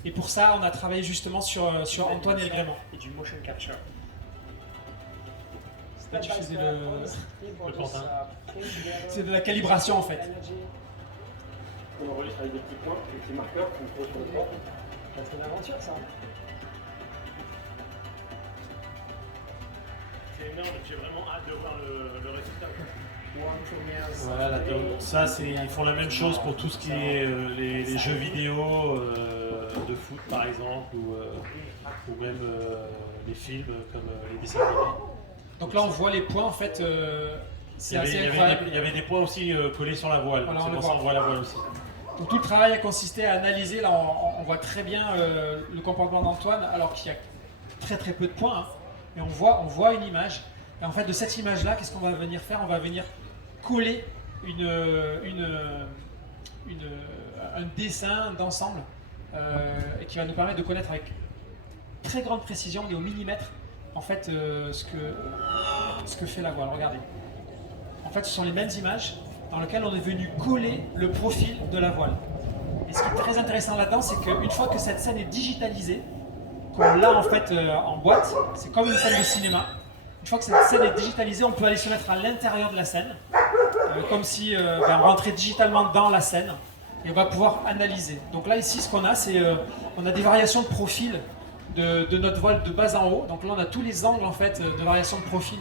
Et pour ça, on a travaillé justement sur Antoine et le gréement. Et du motion capture. Là, tu faisais le pantin. c'est de la calibration en fait. On enregistre avec des petits points, des petits marqueurs qu'on pose sur le bord. C'est une aventure ça. C'est énorme, j'ai vraiment hâte de voir le résultat. Voilà, Ça, ils font la même chose pour tout ce qui est les jeux vidéo de foot par exemple, ou même les films comme les dessins animés. Donc là, on voit les points en fait. C'est assez incroyable. Il y avait des points aussi collés sur la voile, Voilà, c'est on pour le ça voit. qu'on voit la voile aussi. Donc tout le travail a consisté à analyser. Là, on voit très bien le comportement d'Antoine, alors qu'il y a très très peu de points. Hein. Et on voit une image. Et en fait, de cette image-là, qu'est-ce qu'on va venir faire? On va venir coller un dessin d'ensemble qui va nous permettre de connaître avec très grande précision et au millimètre en fait ce que fait la voile. Regardez. En fait, ce sont les mêmes images dans lesquelles on est venu coller le profil de la voile. Et ce qui est très intéressant là-dedans, c'est qu'une fois que cette scène est digitalisée, qu'on l'a en fait en boîte, c'est comme une scène de cinéma. Une fois que cette scène est digitalisée, on peut aller se mettre à l'intérieur de la scène, comme si on rentrait digitalement dans la scène, et on va pouvoir analyser. Donc là, ici, ce qu'on a, c'est on a des variations de profil de notre voile de bas en haut. Donc là, on a tous les angles en fait de variation de profil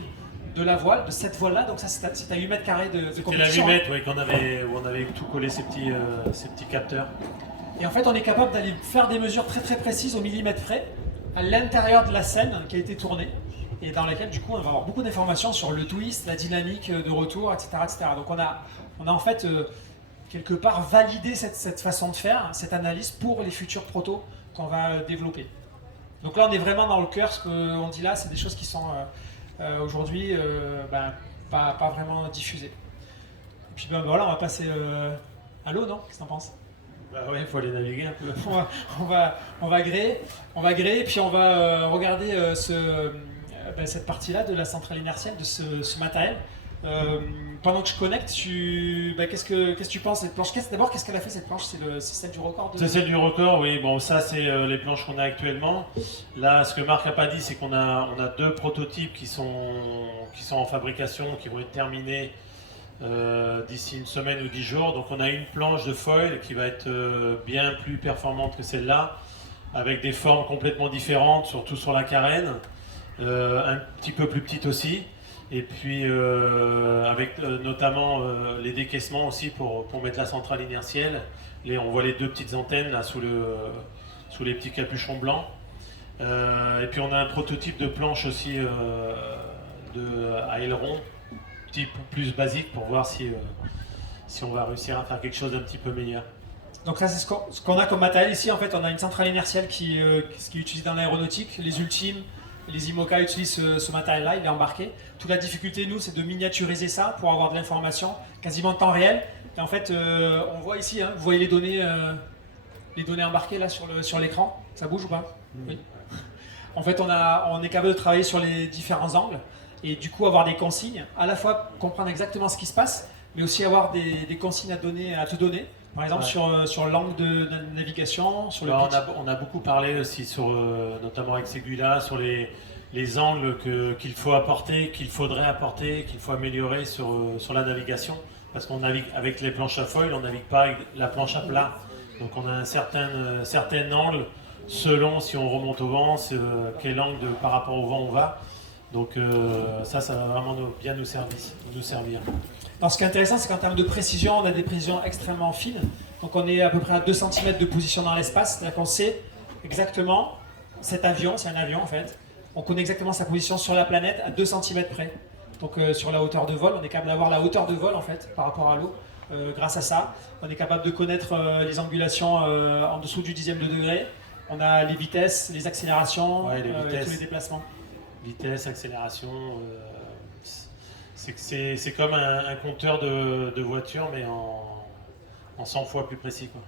de la voile, de cette voile-là. Donc ça, c'est à 8 mètres carrés de C'était la compétition. 8 mètres, où on avait tout collé ces petits capteurs. Et en fait, on est capable d'aller faire des mesures très très précises au millimètre près à l'intérieur de la scène qui a été tournée et dans laquelle du coup on va avoir beaucoup d'informations sur le twist, la dynamique de retour, etc. etc. Donc on a en fait quelque part validé cette façon de faire, cette analyse pour les futurs protos qu'on va développer. Donc là on est vraiment dans le cœur, ce qu'on dit là, c'est des choses qui sont aujourd'hui pas vraiment diffusées. Et puis voilà, on va passer à l'eau, non? Qu'est-ce que t'en penses? Bah ouais, il faut aller naviguer un peu. On va gréer, puis on va regarder cette partie-là de la centrale inertielle, de ce matériel. Pendant que je connecte, qu'est-ce que tu penses de cette planche? D'abord, qu'est-ce qu'elle a fait cette planche? C'est celle du record C'est celle du record, oui. Bon, ça, c'est les planches qu'on a actuellement. Là, ce que Marc n'a pas dit, c'est qu'on a 2 prototypes qui sont en fabrication, qui vont être terminés d'ici une semaine ou 10 jours. Donc, on a une planche de foil qui va être bien plus performante que celle-là, avec des formes complètement différentes, surtout sur la carène, un petit peu plus petite aussi. Et puis avec notamment les décaissements aussi pour mettre la centrale inertielle. On voit les 2 petites antennes là sous les petits capuchons blancs. Et puis on a un prototype de planche aussi à aileron, petit peu plus basique pour voir si on va réussir à faire quelque chose d'un petit peu meilleur. Donc ça c'est ce qu'on a comme matériel ici. En fait, on a une centrale inertielle qui est utilisée dans l'aéronautique. Les Ultimes, les IMOCA utilisent ce matériel-là, il est embarqué. Toute la difficulté, nous, c'est de miniaturiser ça pour avoir de l'information quasiment en temps réel. Et en fait, on voit ici, vous voyez les données embarquées là sur l'écran. Ça bouge ou pas? Oui. En fait, on est capable de travailler sur les différents angles et du coup avoir des consignes, à la fois comprendre exactement ce qui se passe, mais aussi avoir des consignes à te donner. Par exemple, sur l'angle de navigation, sur le pitch. On a beaucoup parlé aussi notamment avec Segula, sur les angles qu'il faut apporter, qu'il faudrait apporter, qu'il faut améliorer sur la navigation. Parce qu'on navigue avec les planches à foil, on ne navigue pas avec la planche à plat. Donc on a un certain angle selon si on remonte au vent, quel angle par rapport au vent on va. Donc ça va vraiment bien nous servir. Alors, ce qui est intéressant, c'est qu'en termes de précision, on a des précisions extrêmement fines. Donc on est à peu près à 2 cm de position dans l'espace. C'est-à-dire qu'on sait exactement, cet avion, c'est un avion en fait, on connaît exactement sa position sur la planète à 2 cm près. Donc sur la hauteur de vol, on est capable d'avoir la hauteur de vol en fait par rapport à l'eau. Grâce à ça, on est capable de connaître les angulations en dessous du 10e de degré. On a les vitesses, les accélérations, et tous les déplacements. Vitesse, accélération... C'est comme un compteur de voiture, mais en 100 fois plus précis, quoi.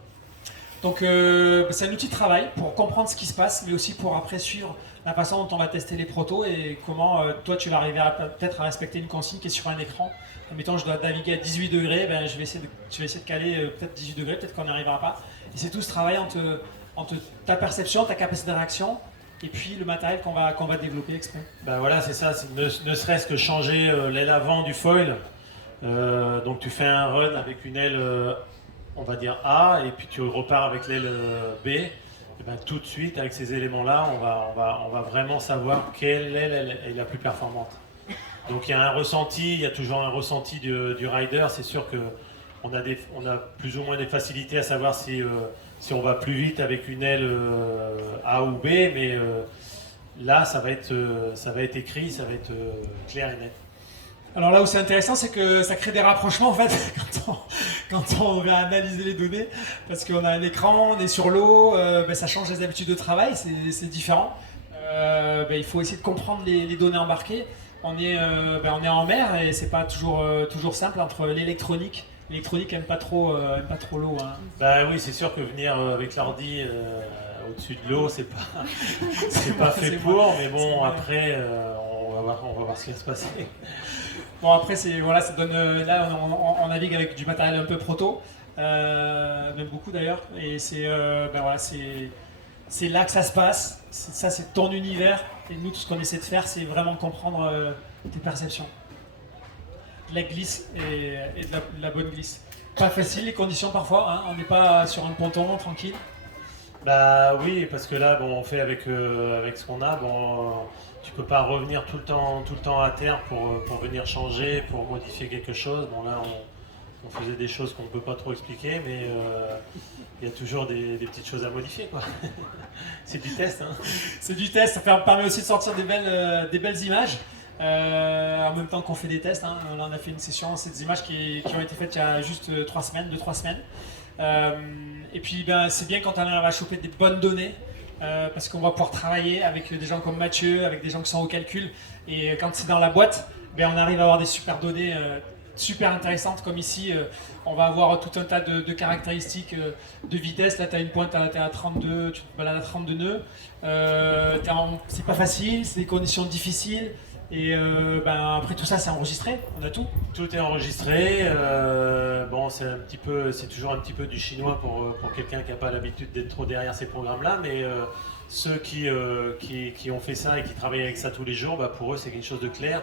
Donc c'est un outil de travail pour comprendre ce qui se passe, mais aussi pour après suivre la façon dont on va tester les protos et comment toi tu vas arriver peut-être à respecter une consigne qui est sur un écran. Admettons, je dois naviguer à 18 degrés, je vais essayer de caler peut-être 18 degrés, peut-être qu'on n'y arrivera pas. Et c'est tout ce travail entre ta perception, ta capacité de réaction, et puis le matériel qu'on va développer exprès. Ben voilà, c'est ça, ne serait-ce que changer l'aile avant du foil. Donc tu fais un run avec une aile, on va dire A, et puis tu repars avec l'aile B. Et ben, tout de suite, avec ces éléments-là, on va vraiment savoir quelle aile est la plus performante. Donc il y a un ressenti, il y a toujours un ressenti du rider. C'est sûr qu'on a plus ou moins des facilités à savoir si on va plus vite avec une aile A ou B, mais là ça va être écrit, ça va être clair et net. Alors là où c'est intéressant, c'est que ça crée des rapprochements en fait quand on va analyser les données, parce qu'on a un écran, on est sur l'eau, ça change les habitudes de travail, c'est différent. Il faut essayer de comprendre les données embarquées. On est en mer et c'est pas toujours simple entre l'électronique. L'électronique aime pas trop l'eau. Hein. Bah oui, c'est sûr que venir avec l'ordi au-dessus de l'eau, c'est pas fait pour, mais bon après on va voir ce qui va se passer. Bon après ça donne là on navigue avec du matériel un peu proto, même beaucoup d'ailleurs, et c'est là que ça se passe. C'est ton univers, et nous tout ce qu'on essaie de faire, c'est vraiment comprendre tes perceptions. De la glisse et de la bonne glisse. Pas facile les conditions parfois, hein, on n'est pas sur un ponton tranquille. Bah oui, parce que là on fait avec ce qu'on a, tu peux pas revenir tout le temps à terre pour venir changer, pour modifier quelque chose. Bon là on faisait des choses qu'on ne peut pas trop expliquer, mais il y a toujours des petites choses à modifier, quoi. C'est du test, hein. C'est du test, ça permet aussi de sortir des belles images. En même temps qu'on fait des tests, hein. Là on a fait une session, c'est des images qui ont été faites il y a juste 2-3 semaines. Et puis c'est bien quand on arrive à choper des bonnes données, parce qu'on va pouvoir travailler avec des gens comme Mathieu, avec des gens qui sont au calcul, et quand c'est dans la boîte, on arrive à avoir des super données super intéressantes, comme ici on va avoir tout un tas de caractéristiques de vitesse. Là tu as une pointe, tu es à 32, tu te balades à 32 nœuds, c'est pas facile, c'est des conditions difficiles. Et après tout ça, c'est enregistré, on a tout. Tout est enregistré. Bon, c'est toujours un petit peu du chinois pour quelqu'un qui n'a pas l'habitude d'être trop derrière ces programmes-là, mais ceux qui ont fait ça et qui travaillent avec ça tous les jours, pour eux, c'est quelque chose de clair,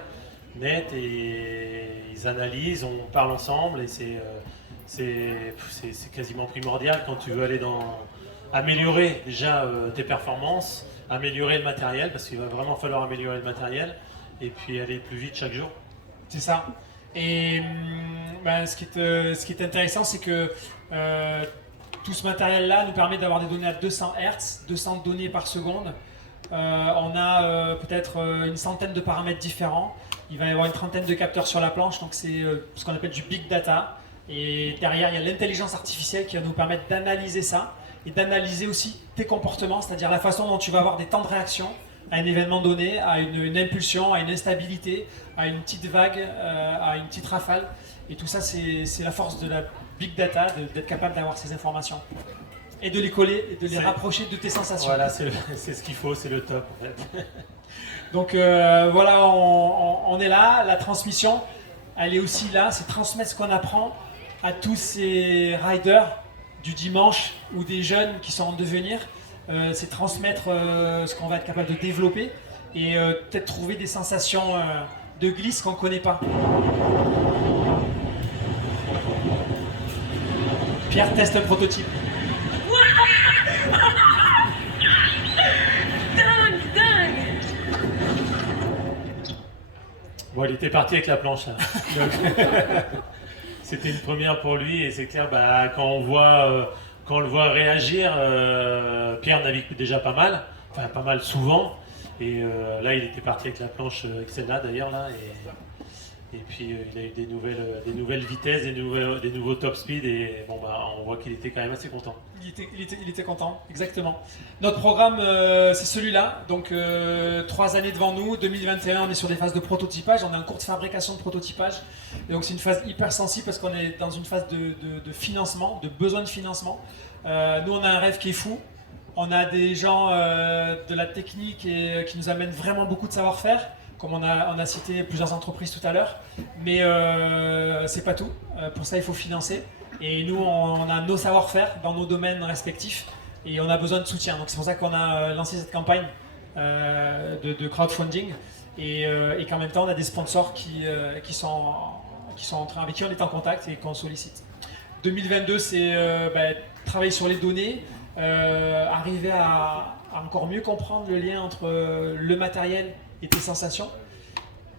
net, et ils analysent, on parle ensemble, et c'est quasiment primordial quand tu veux aller améliorer déjà tes performances, améliorer le matériel, parce qu'il va vraiment falloir améliorer le matériel, et puis aller plus vite chaque jour. C'est ça. Et ce qui est intéressant, c'est que tout ce matériel-là nous permet d'avoir des données à 200 Hz, 200 données par seconde. On a peut-être une centaine de paramètres différents. Il va y avoir une trentaine de capteurs sur la planche, donc c'est ce qu'on appelle du big data. Et derrière, il y a l'intelligence artificielle qui va nous permettre d'analyser ça et d'analyser aussi tes comportements, c'est-à-dire la façon dont tu vas avoir des temps de réaction à un événement donné, à une impulsion, à une instabilité, à une petite vague, à une petite rafale. Et tout ça, c'est la force de la big data, d'être capable d'avoir ces informations. Et de les coller, et de les rapprocher de tes sensations. Voilà, c'est ce qu'il faut, c'est le top. En fait. Donc voilà, on est là. La transmission, elle est aussi là. C'est transmettre ce qu'on apprend à tous ces riders du dimanche ou des jeunes qui sont en devenir. C'est transmettre ce qu'on va être capable de développer et peut-être trouver des sensations de glisse qu'on ne connaît pas. Pierre teste un prototype. Dingue. Bon, il était parti avec la planche. Là. C'était une première pour lui, et c'est clair, quand on le voit réagir, Pierre navigue déjà pas mal, enfin pas mal souvent, et là il était parti avec la planche, avec celle-là d'ailleurs, là, et puis il a eu des nouvelles vitesses, des nouveaux top speed, et bon, on voit qu'il était quand même assez content. Il était content, exactement. Notre programme, c'est celui-là, donc 3 années devant nous. 2021, on est sur des phases de prototypage, on est en cours de fabrication de prototypage, et donc c'est une phase hyper sensible parce qu'on est dans une phase de financement, de besoin de financement. Nous, on a un rêve qui est fou. On a des gens de la technique et qui nous amènent vraiment beaucoup de savoir-faire, comme on a cité plusieurs entreprises tout à l'heure. Mais c'est pas tout. Pour ça, il faut financer. Et nous, on a nos savoir-faire dans nos domaines respectifs et on a besoin de soutien. Donc c'est pour ça qu'on a lancé cette campagne de crowdfunding et qu'en même temps, on a des sponsors avec qui on est en contact et qu'on sollicite. 2022, c'est travailler sur les données, arriver à encore mieux comprendre le lien entre le matériel et tes sensations.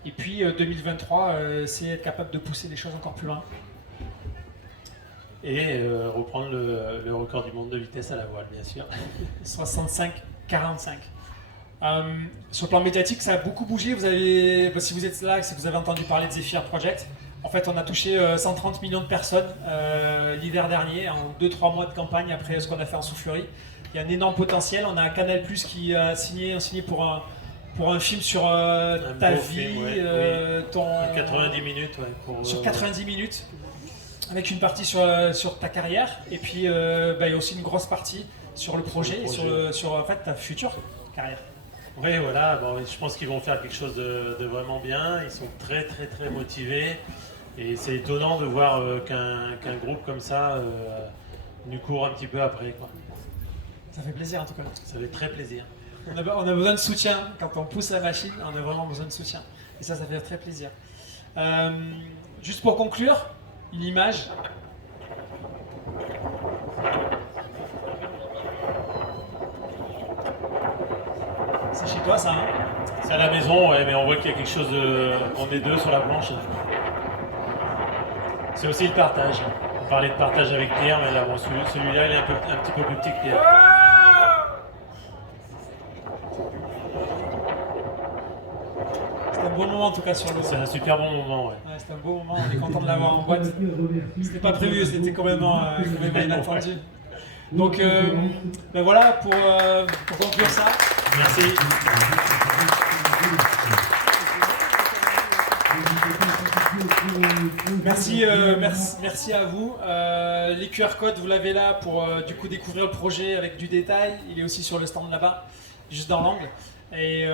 Et puis 2023, c'est être capable de pousser les choses encore plus loin. Et reprendre le record du monde de vitesse à la voile, bien sûr. 65-45. Sur le plan médiatique, ça a beaucoup bougé. Si vous êtes là, c'est que vous avez entendu parler de Zephyr Project. En fait, on a touché 130 millions de personnes l'hiver dernier, en 2-3 mois de campagne après ce qu'on a fait en Soufflerie. Il y a un énorme potentiel. On a Canal+, qui a signé pour un film sur ta vie, film, oui. 90 minutes. Sur 90 minutes, avec une partie sur ta carrière, et puis il y a aussi une grosse partie sur le projet, et sur en fait, ta future carrière. Oui, voilà, je pense qu'ils vont faire quelque chose de vraiment bien. Ils sont très très très motivés, et c'est étonnant de voir qu'un groupe comme ça nous court un petit peu après, quoi. Ça fait plaisir en tout cas. Ça fait très plaisir. On a besoin de soutien. Quand on pousse la machine, on a vraiment besoin de soutien. Et ça fait très plaisir. Juste pour conclure, une image. C'est chez toi ça, hein? C'est à la maison, ouais, mais on voit qu'il y a quelque chose on est deux sur la planche. C'est aussi le partage. On parlait de partage avec Pierre, mais là, celui-là, il est un petit peu plus petit que Pierre. C'était un bon moment en tout cas sur l'eau. C'est un super bon moment, ouais. C'était un beau moment, on est content de l'avoir en boîte. C'était pas prévu, c'était complètement inattendu. Donc voilà pour conclure ça. Merci. Merci à vous. Les QR codes, vous l'avez là pour du coup découvrir le projet avec du détail. Il est aussi sur le stand là-bas, juste dans l'angle. Et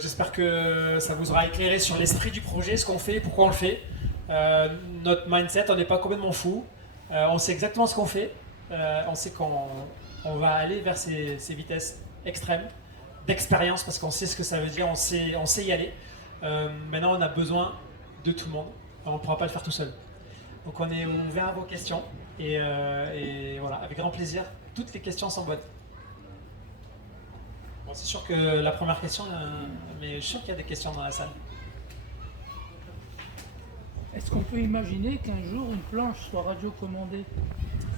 j'espère que ça vous aura éclairé sur l'esprit du projet, ce qu'on fait, pourquoi on le fait. Notre mindset, on n'est pas complètement fou. On sait exactement ce qu'on fait. On sait qu'on va aller vers ces vitesses extrêmes, d'expérience, parce qu'on sait ce que ça veut dire, on sait y aller. Maintenant, on a besoin de tout le monde. On ne pourra pas le faire tout seul. Donc on est ouvert à vos questions. Et voilà, avec grand plaisir, toutes les questions sont bonnes. Bon, c'est sûr que la première question, mais je suis sûr qu'il y a des questions dans la salle. Est-ce qu'on peut imaginer qu'un jour une planche soit radiocommandée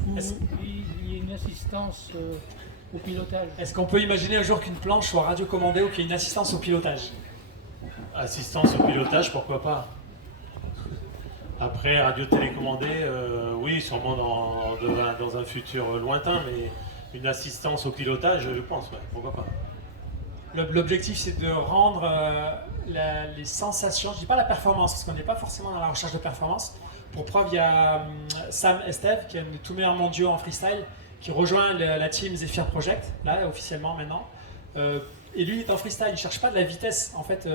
ou il y ait une assistance au pilotage? Est-ce qu'on peut imaginer un jour qu'une planche soit radiocommandée ou qu'il y ait une assistance au pilotage? Assistance au pilotage, pourquoi pas. Après, radio télécommandée, oui, sûrement dans un futur lointain, mais une assistance au pilotage, je pense, ouais, pourquoi pas. L'objectif, c'est de rendre les sensations, je dis pas la performance, parce qu'on n'est pas forcément dans la recherche de performance. Pour preuve, il y a Sam Esteve, qui est un des tout meilleurs mondiaux en freestyle, qui rejoint la team Zephyr Project, là, officiellement maintenant. Et lui, il est en freestyle, il ne cherche pas de la vitesse. En fait,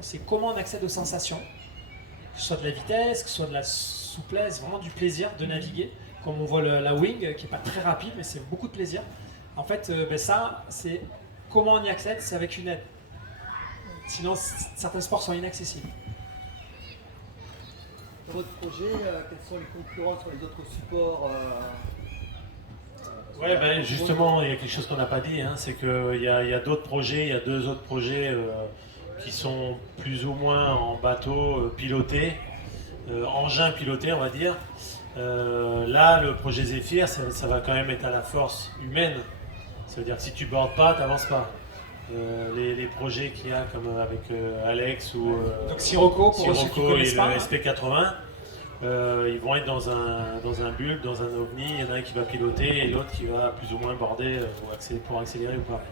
c'est comment on accède aux sensations. Que ce soit de la vitesse, que ce soit de la souplesse, vraiment du plaisir de naviguer. Comme on voit la wing, qui n'est pas très rapide, mais c'est beaucoup de plaisir. En fait, ça, c'est comment on y accède, c'est avec une aide. Sinon, certains sports sont inaccessibles. Dans votre projet, quels sont les concurrents sur les autres supports Ouais, ben justement, il y a quelque chose qu'on n'a pas dit, hein, c'est qu'il y a d'autres projets, il y a 2 autres projets qui sont plus ou moins en bateau piloté, engin piloté, on va dire. Là, le projet Zephyr, ça va quand même être à la force humaine. Ça veut dire que si tu bordes pas, tu n'avances pas. Les projets qu'il y a, comme avec Alex ou Donc Sirocco, pour ceux qui et connaissent pas, le SP80, ils vont être dans un bulbe, dans un ovni. Il y en a un qui va piloter et l'autre qui va plus ou moins border pour accélérer ou pas.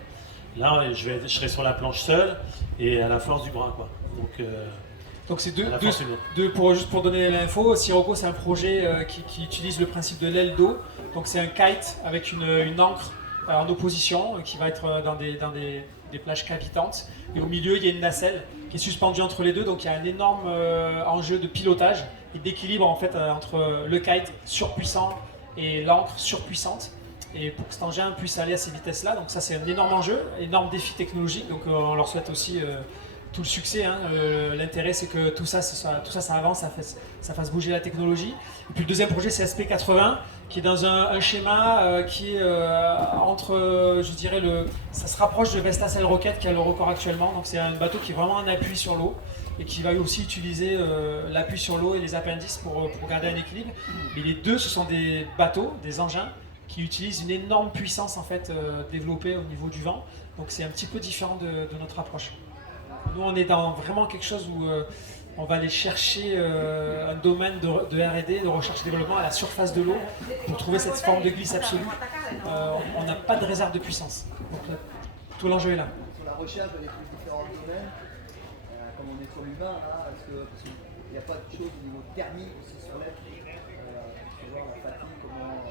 Là, je serai sur la planche seule et à la force du bras, quoi. Donc c'est juste pour donner l'info, Sirocco, c'est un projet qui utilise le principe de l'aile d'eau. Donc c'est un kite avec une ancre en opposition qui va être dans des plages cavitantes. Et au milieu, il y a une nacelle qui est suspendue entre les deux. Donc il y a un énorme enjeu de pilotage et d'équilibre en fait entre le kite surpuissant et l'ancre surpuissante. Et pour que cet engin puisse aller à ces vitesses-là, donc ça c'est un énorme enjeu, énorme défi technologique. Donc on leur souhaite aussi tout le succès. Hein. L'intérêt c'est que tout ça avance, ça fasse bouger la technologie. Et puis le deuxième projet c'est SP80 qui est dans un schéma qui est entre, je dirais, ça se rapproche de Vestas Sail Rocket qui a le record actuellement. Donc c'est un bateau qui est vraiment en appui sur l'eau et qui va aussi utiliser l'appui sur l'eau et les appendices pour garder un équilibre. Mais les deux, ce sont des bateaux, des engins qui utilisent une énorme puissance en fait développée au niveau du vent. Donc c'est un petit peu différent de notre approche. Nous, on est dans vraiment quelque chose où on va aller chercher un domaine de R&D, de recherche-développement à la surface de l'eau pour trouver cette forme de glisse absolue. On n'a pas de réserve de puissance. Donc tout l'enjeu est là. Sur la recherche avec les différents domaines, comme on est sur l'humain, là, parce qu'il n'y a pas de choses au niveau thermique aussi sur l'aide. La fatigue, comment.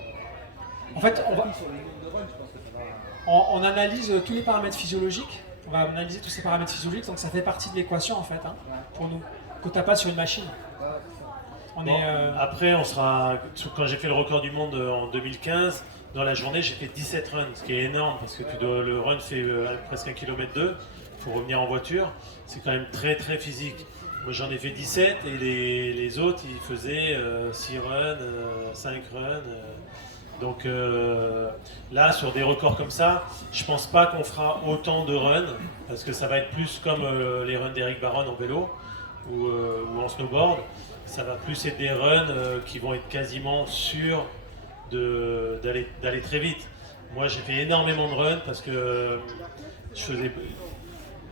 En fait, sur les nombres de runs, je pense que ça va. On analyse tous les paramètres physiologiques. On va analyser tous ces paramètres physiologiques, donc ça fait partie de l'équation en fait, hein, pour nous, que tu n'as pas sur une machine. Après, quand j'ai fait le record du monde en 2015, dans la journée, j'ai fait 17 runs, ce qui est énorme parce que le run fait presque 1,2 km. Il faut revenir en voiture. C'est quand même très très physique. Moi, j'en ai fait 17 et les autres, ils faisaient 6 runs, 5 runs. Donc là, sur des records comme ça, je pense pas qu'on fera autant de runs, parce que ça va être plus comme les runs d'Eric Baron en vélo ou en snowboard. Ça va plus être des runs qui vont être quasiment sûrs d'aller très vite. Moi, j'ai fait énormément de runs parce que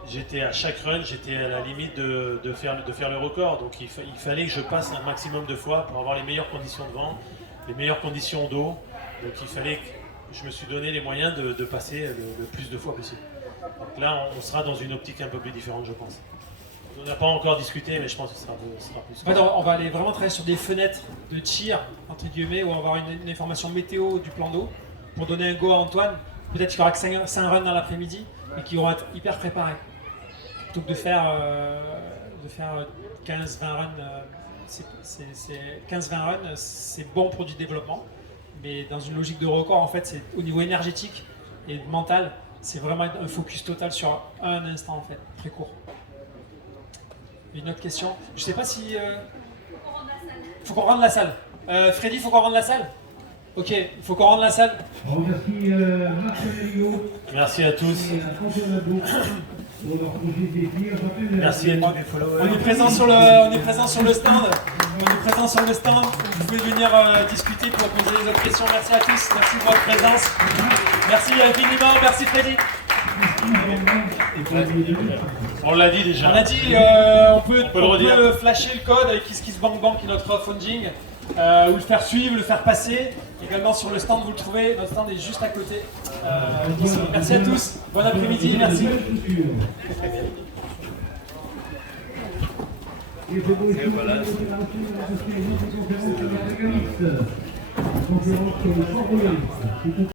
j'étais à chaque run, j'étais à la limite de faire le record. Donc il fallait que je passe un maximum de fois pour avoir les meilleures conditions de vent, les meilleures conditions d'eau. Donc il fallait que je me suis donné les moyens de passer le plus de fois possible. Donc là, on sera dans une optique un peu plus différente, je pense. On n'a pas encore discuté, mais je pense que ce sera plus. En fait, on va aller vraiment travailler sur des fenêtres de tir, entre guillemets, où on va avoir une information météo du plan d'eau pour donner un go à Antoine. Peut-être qu'il y aura que 5 runs dans l'après-midi. et qui vont être hyper préparés. Plutôt que de faire 15-20 runs, 15-20 runs, c'est bon pour du développement, mais dans une logique de record, en fait, c'est au niveau énergétique et mental, c'est vraiment un focus total sur un instant, en fait, très court. Une autre question, je sais pas si... faut qu'on rende la salle. Freddy, faut qu'on rende la salle? Ok, il faut qu'on rende la salle. On remercie Marcel Hugo. Merci à tous. Et à François Labou pour leur projet Zéphyr. Merci à tous les followers. On est présent sur le stand. On est présent sur le stand. Vous pouvez venir discuter pour poser les autres questions. Merci à tous. Merci pour votre présence. Merci infiniment. Merci Freddy. On l'a dit déjà. On a dit on peut flasher le code avec KissKissBankBank qui est notre funding, ou le faire suivre, le faire passer. Également sur le stand, vous le trouvez. Notre stand est juste à côté. Merci à tous. Bon après-midi. Merci. Et voilà. Conférence sur le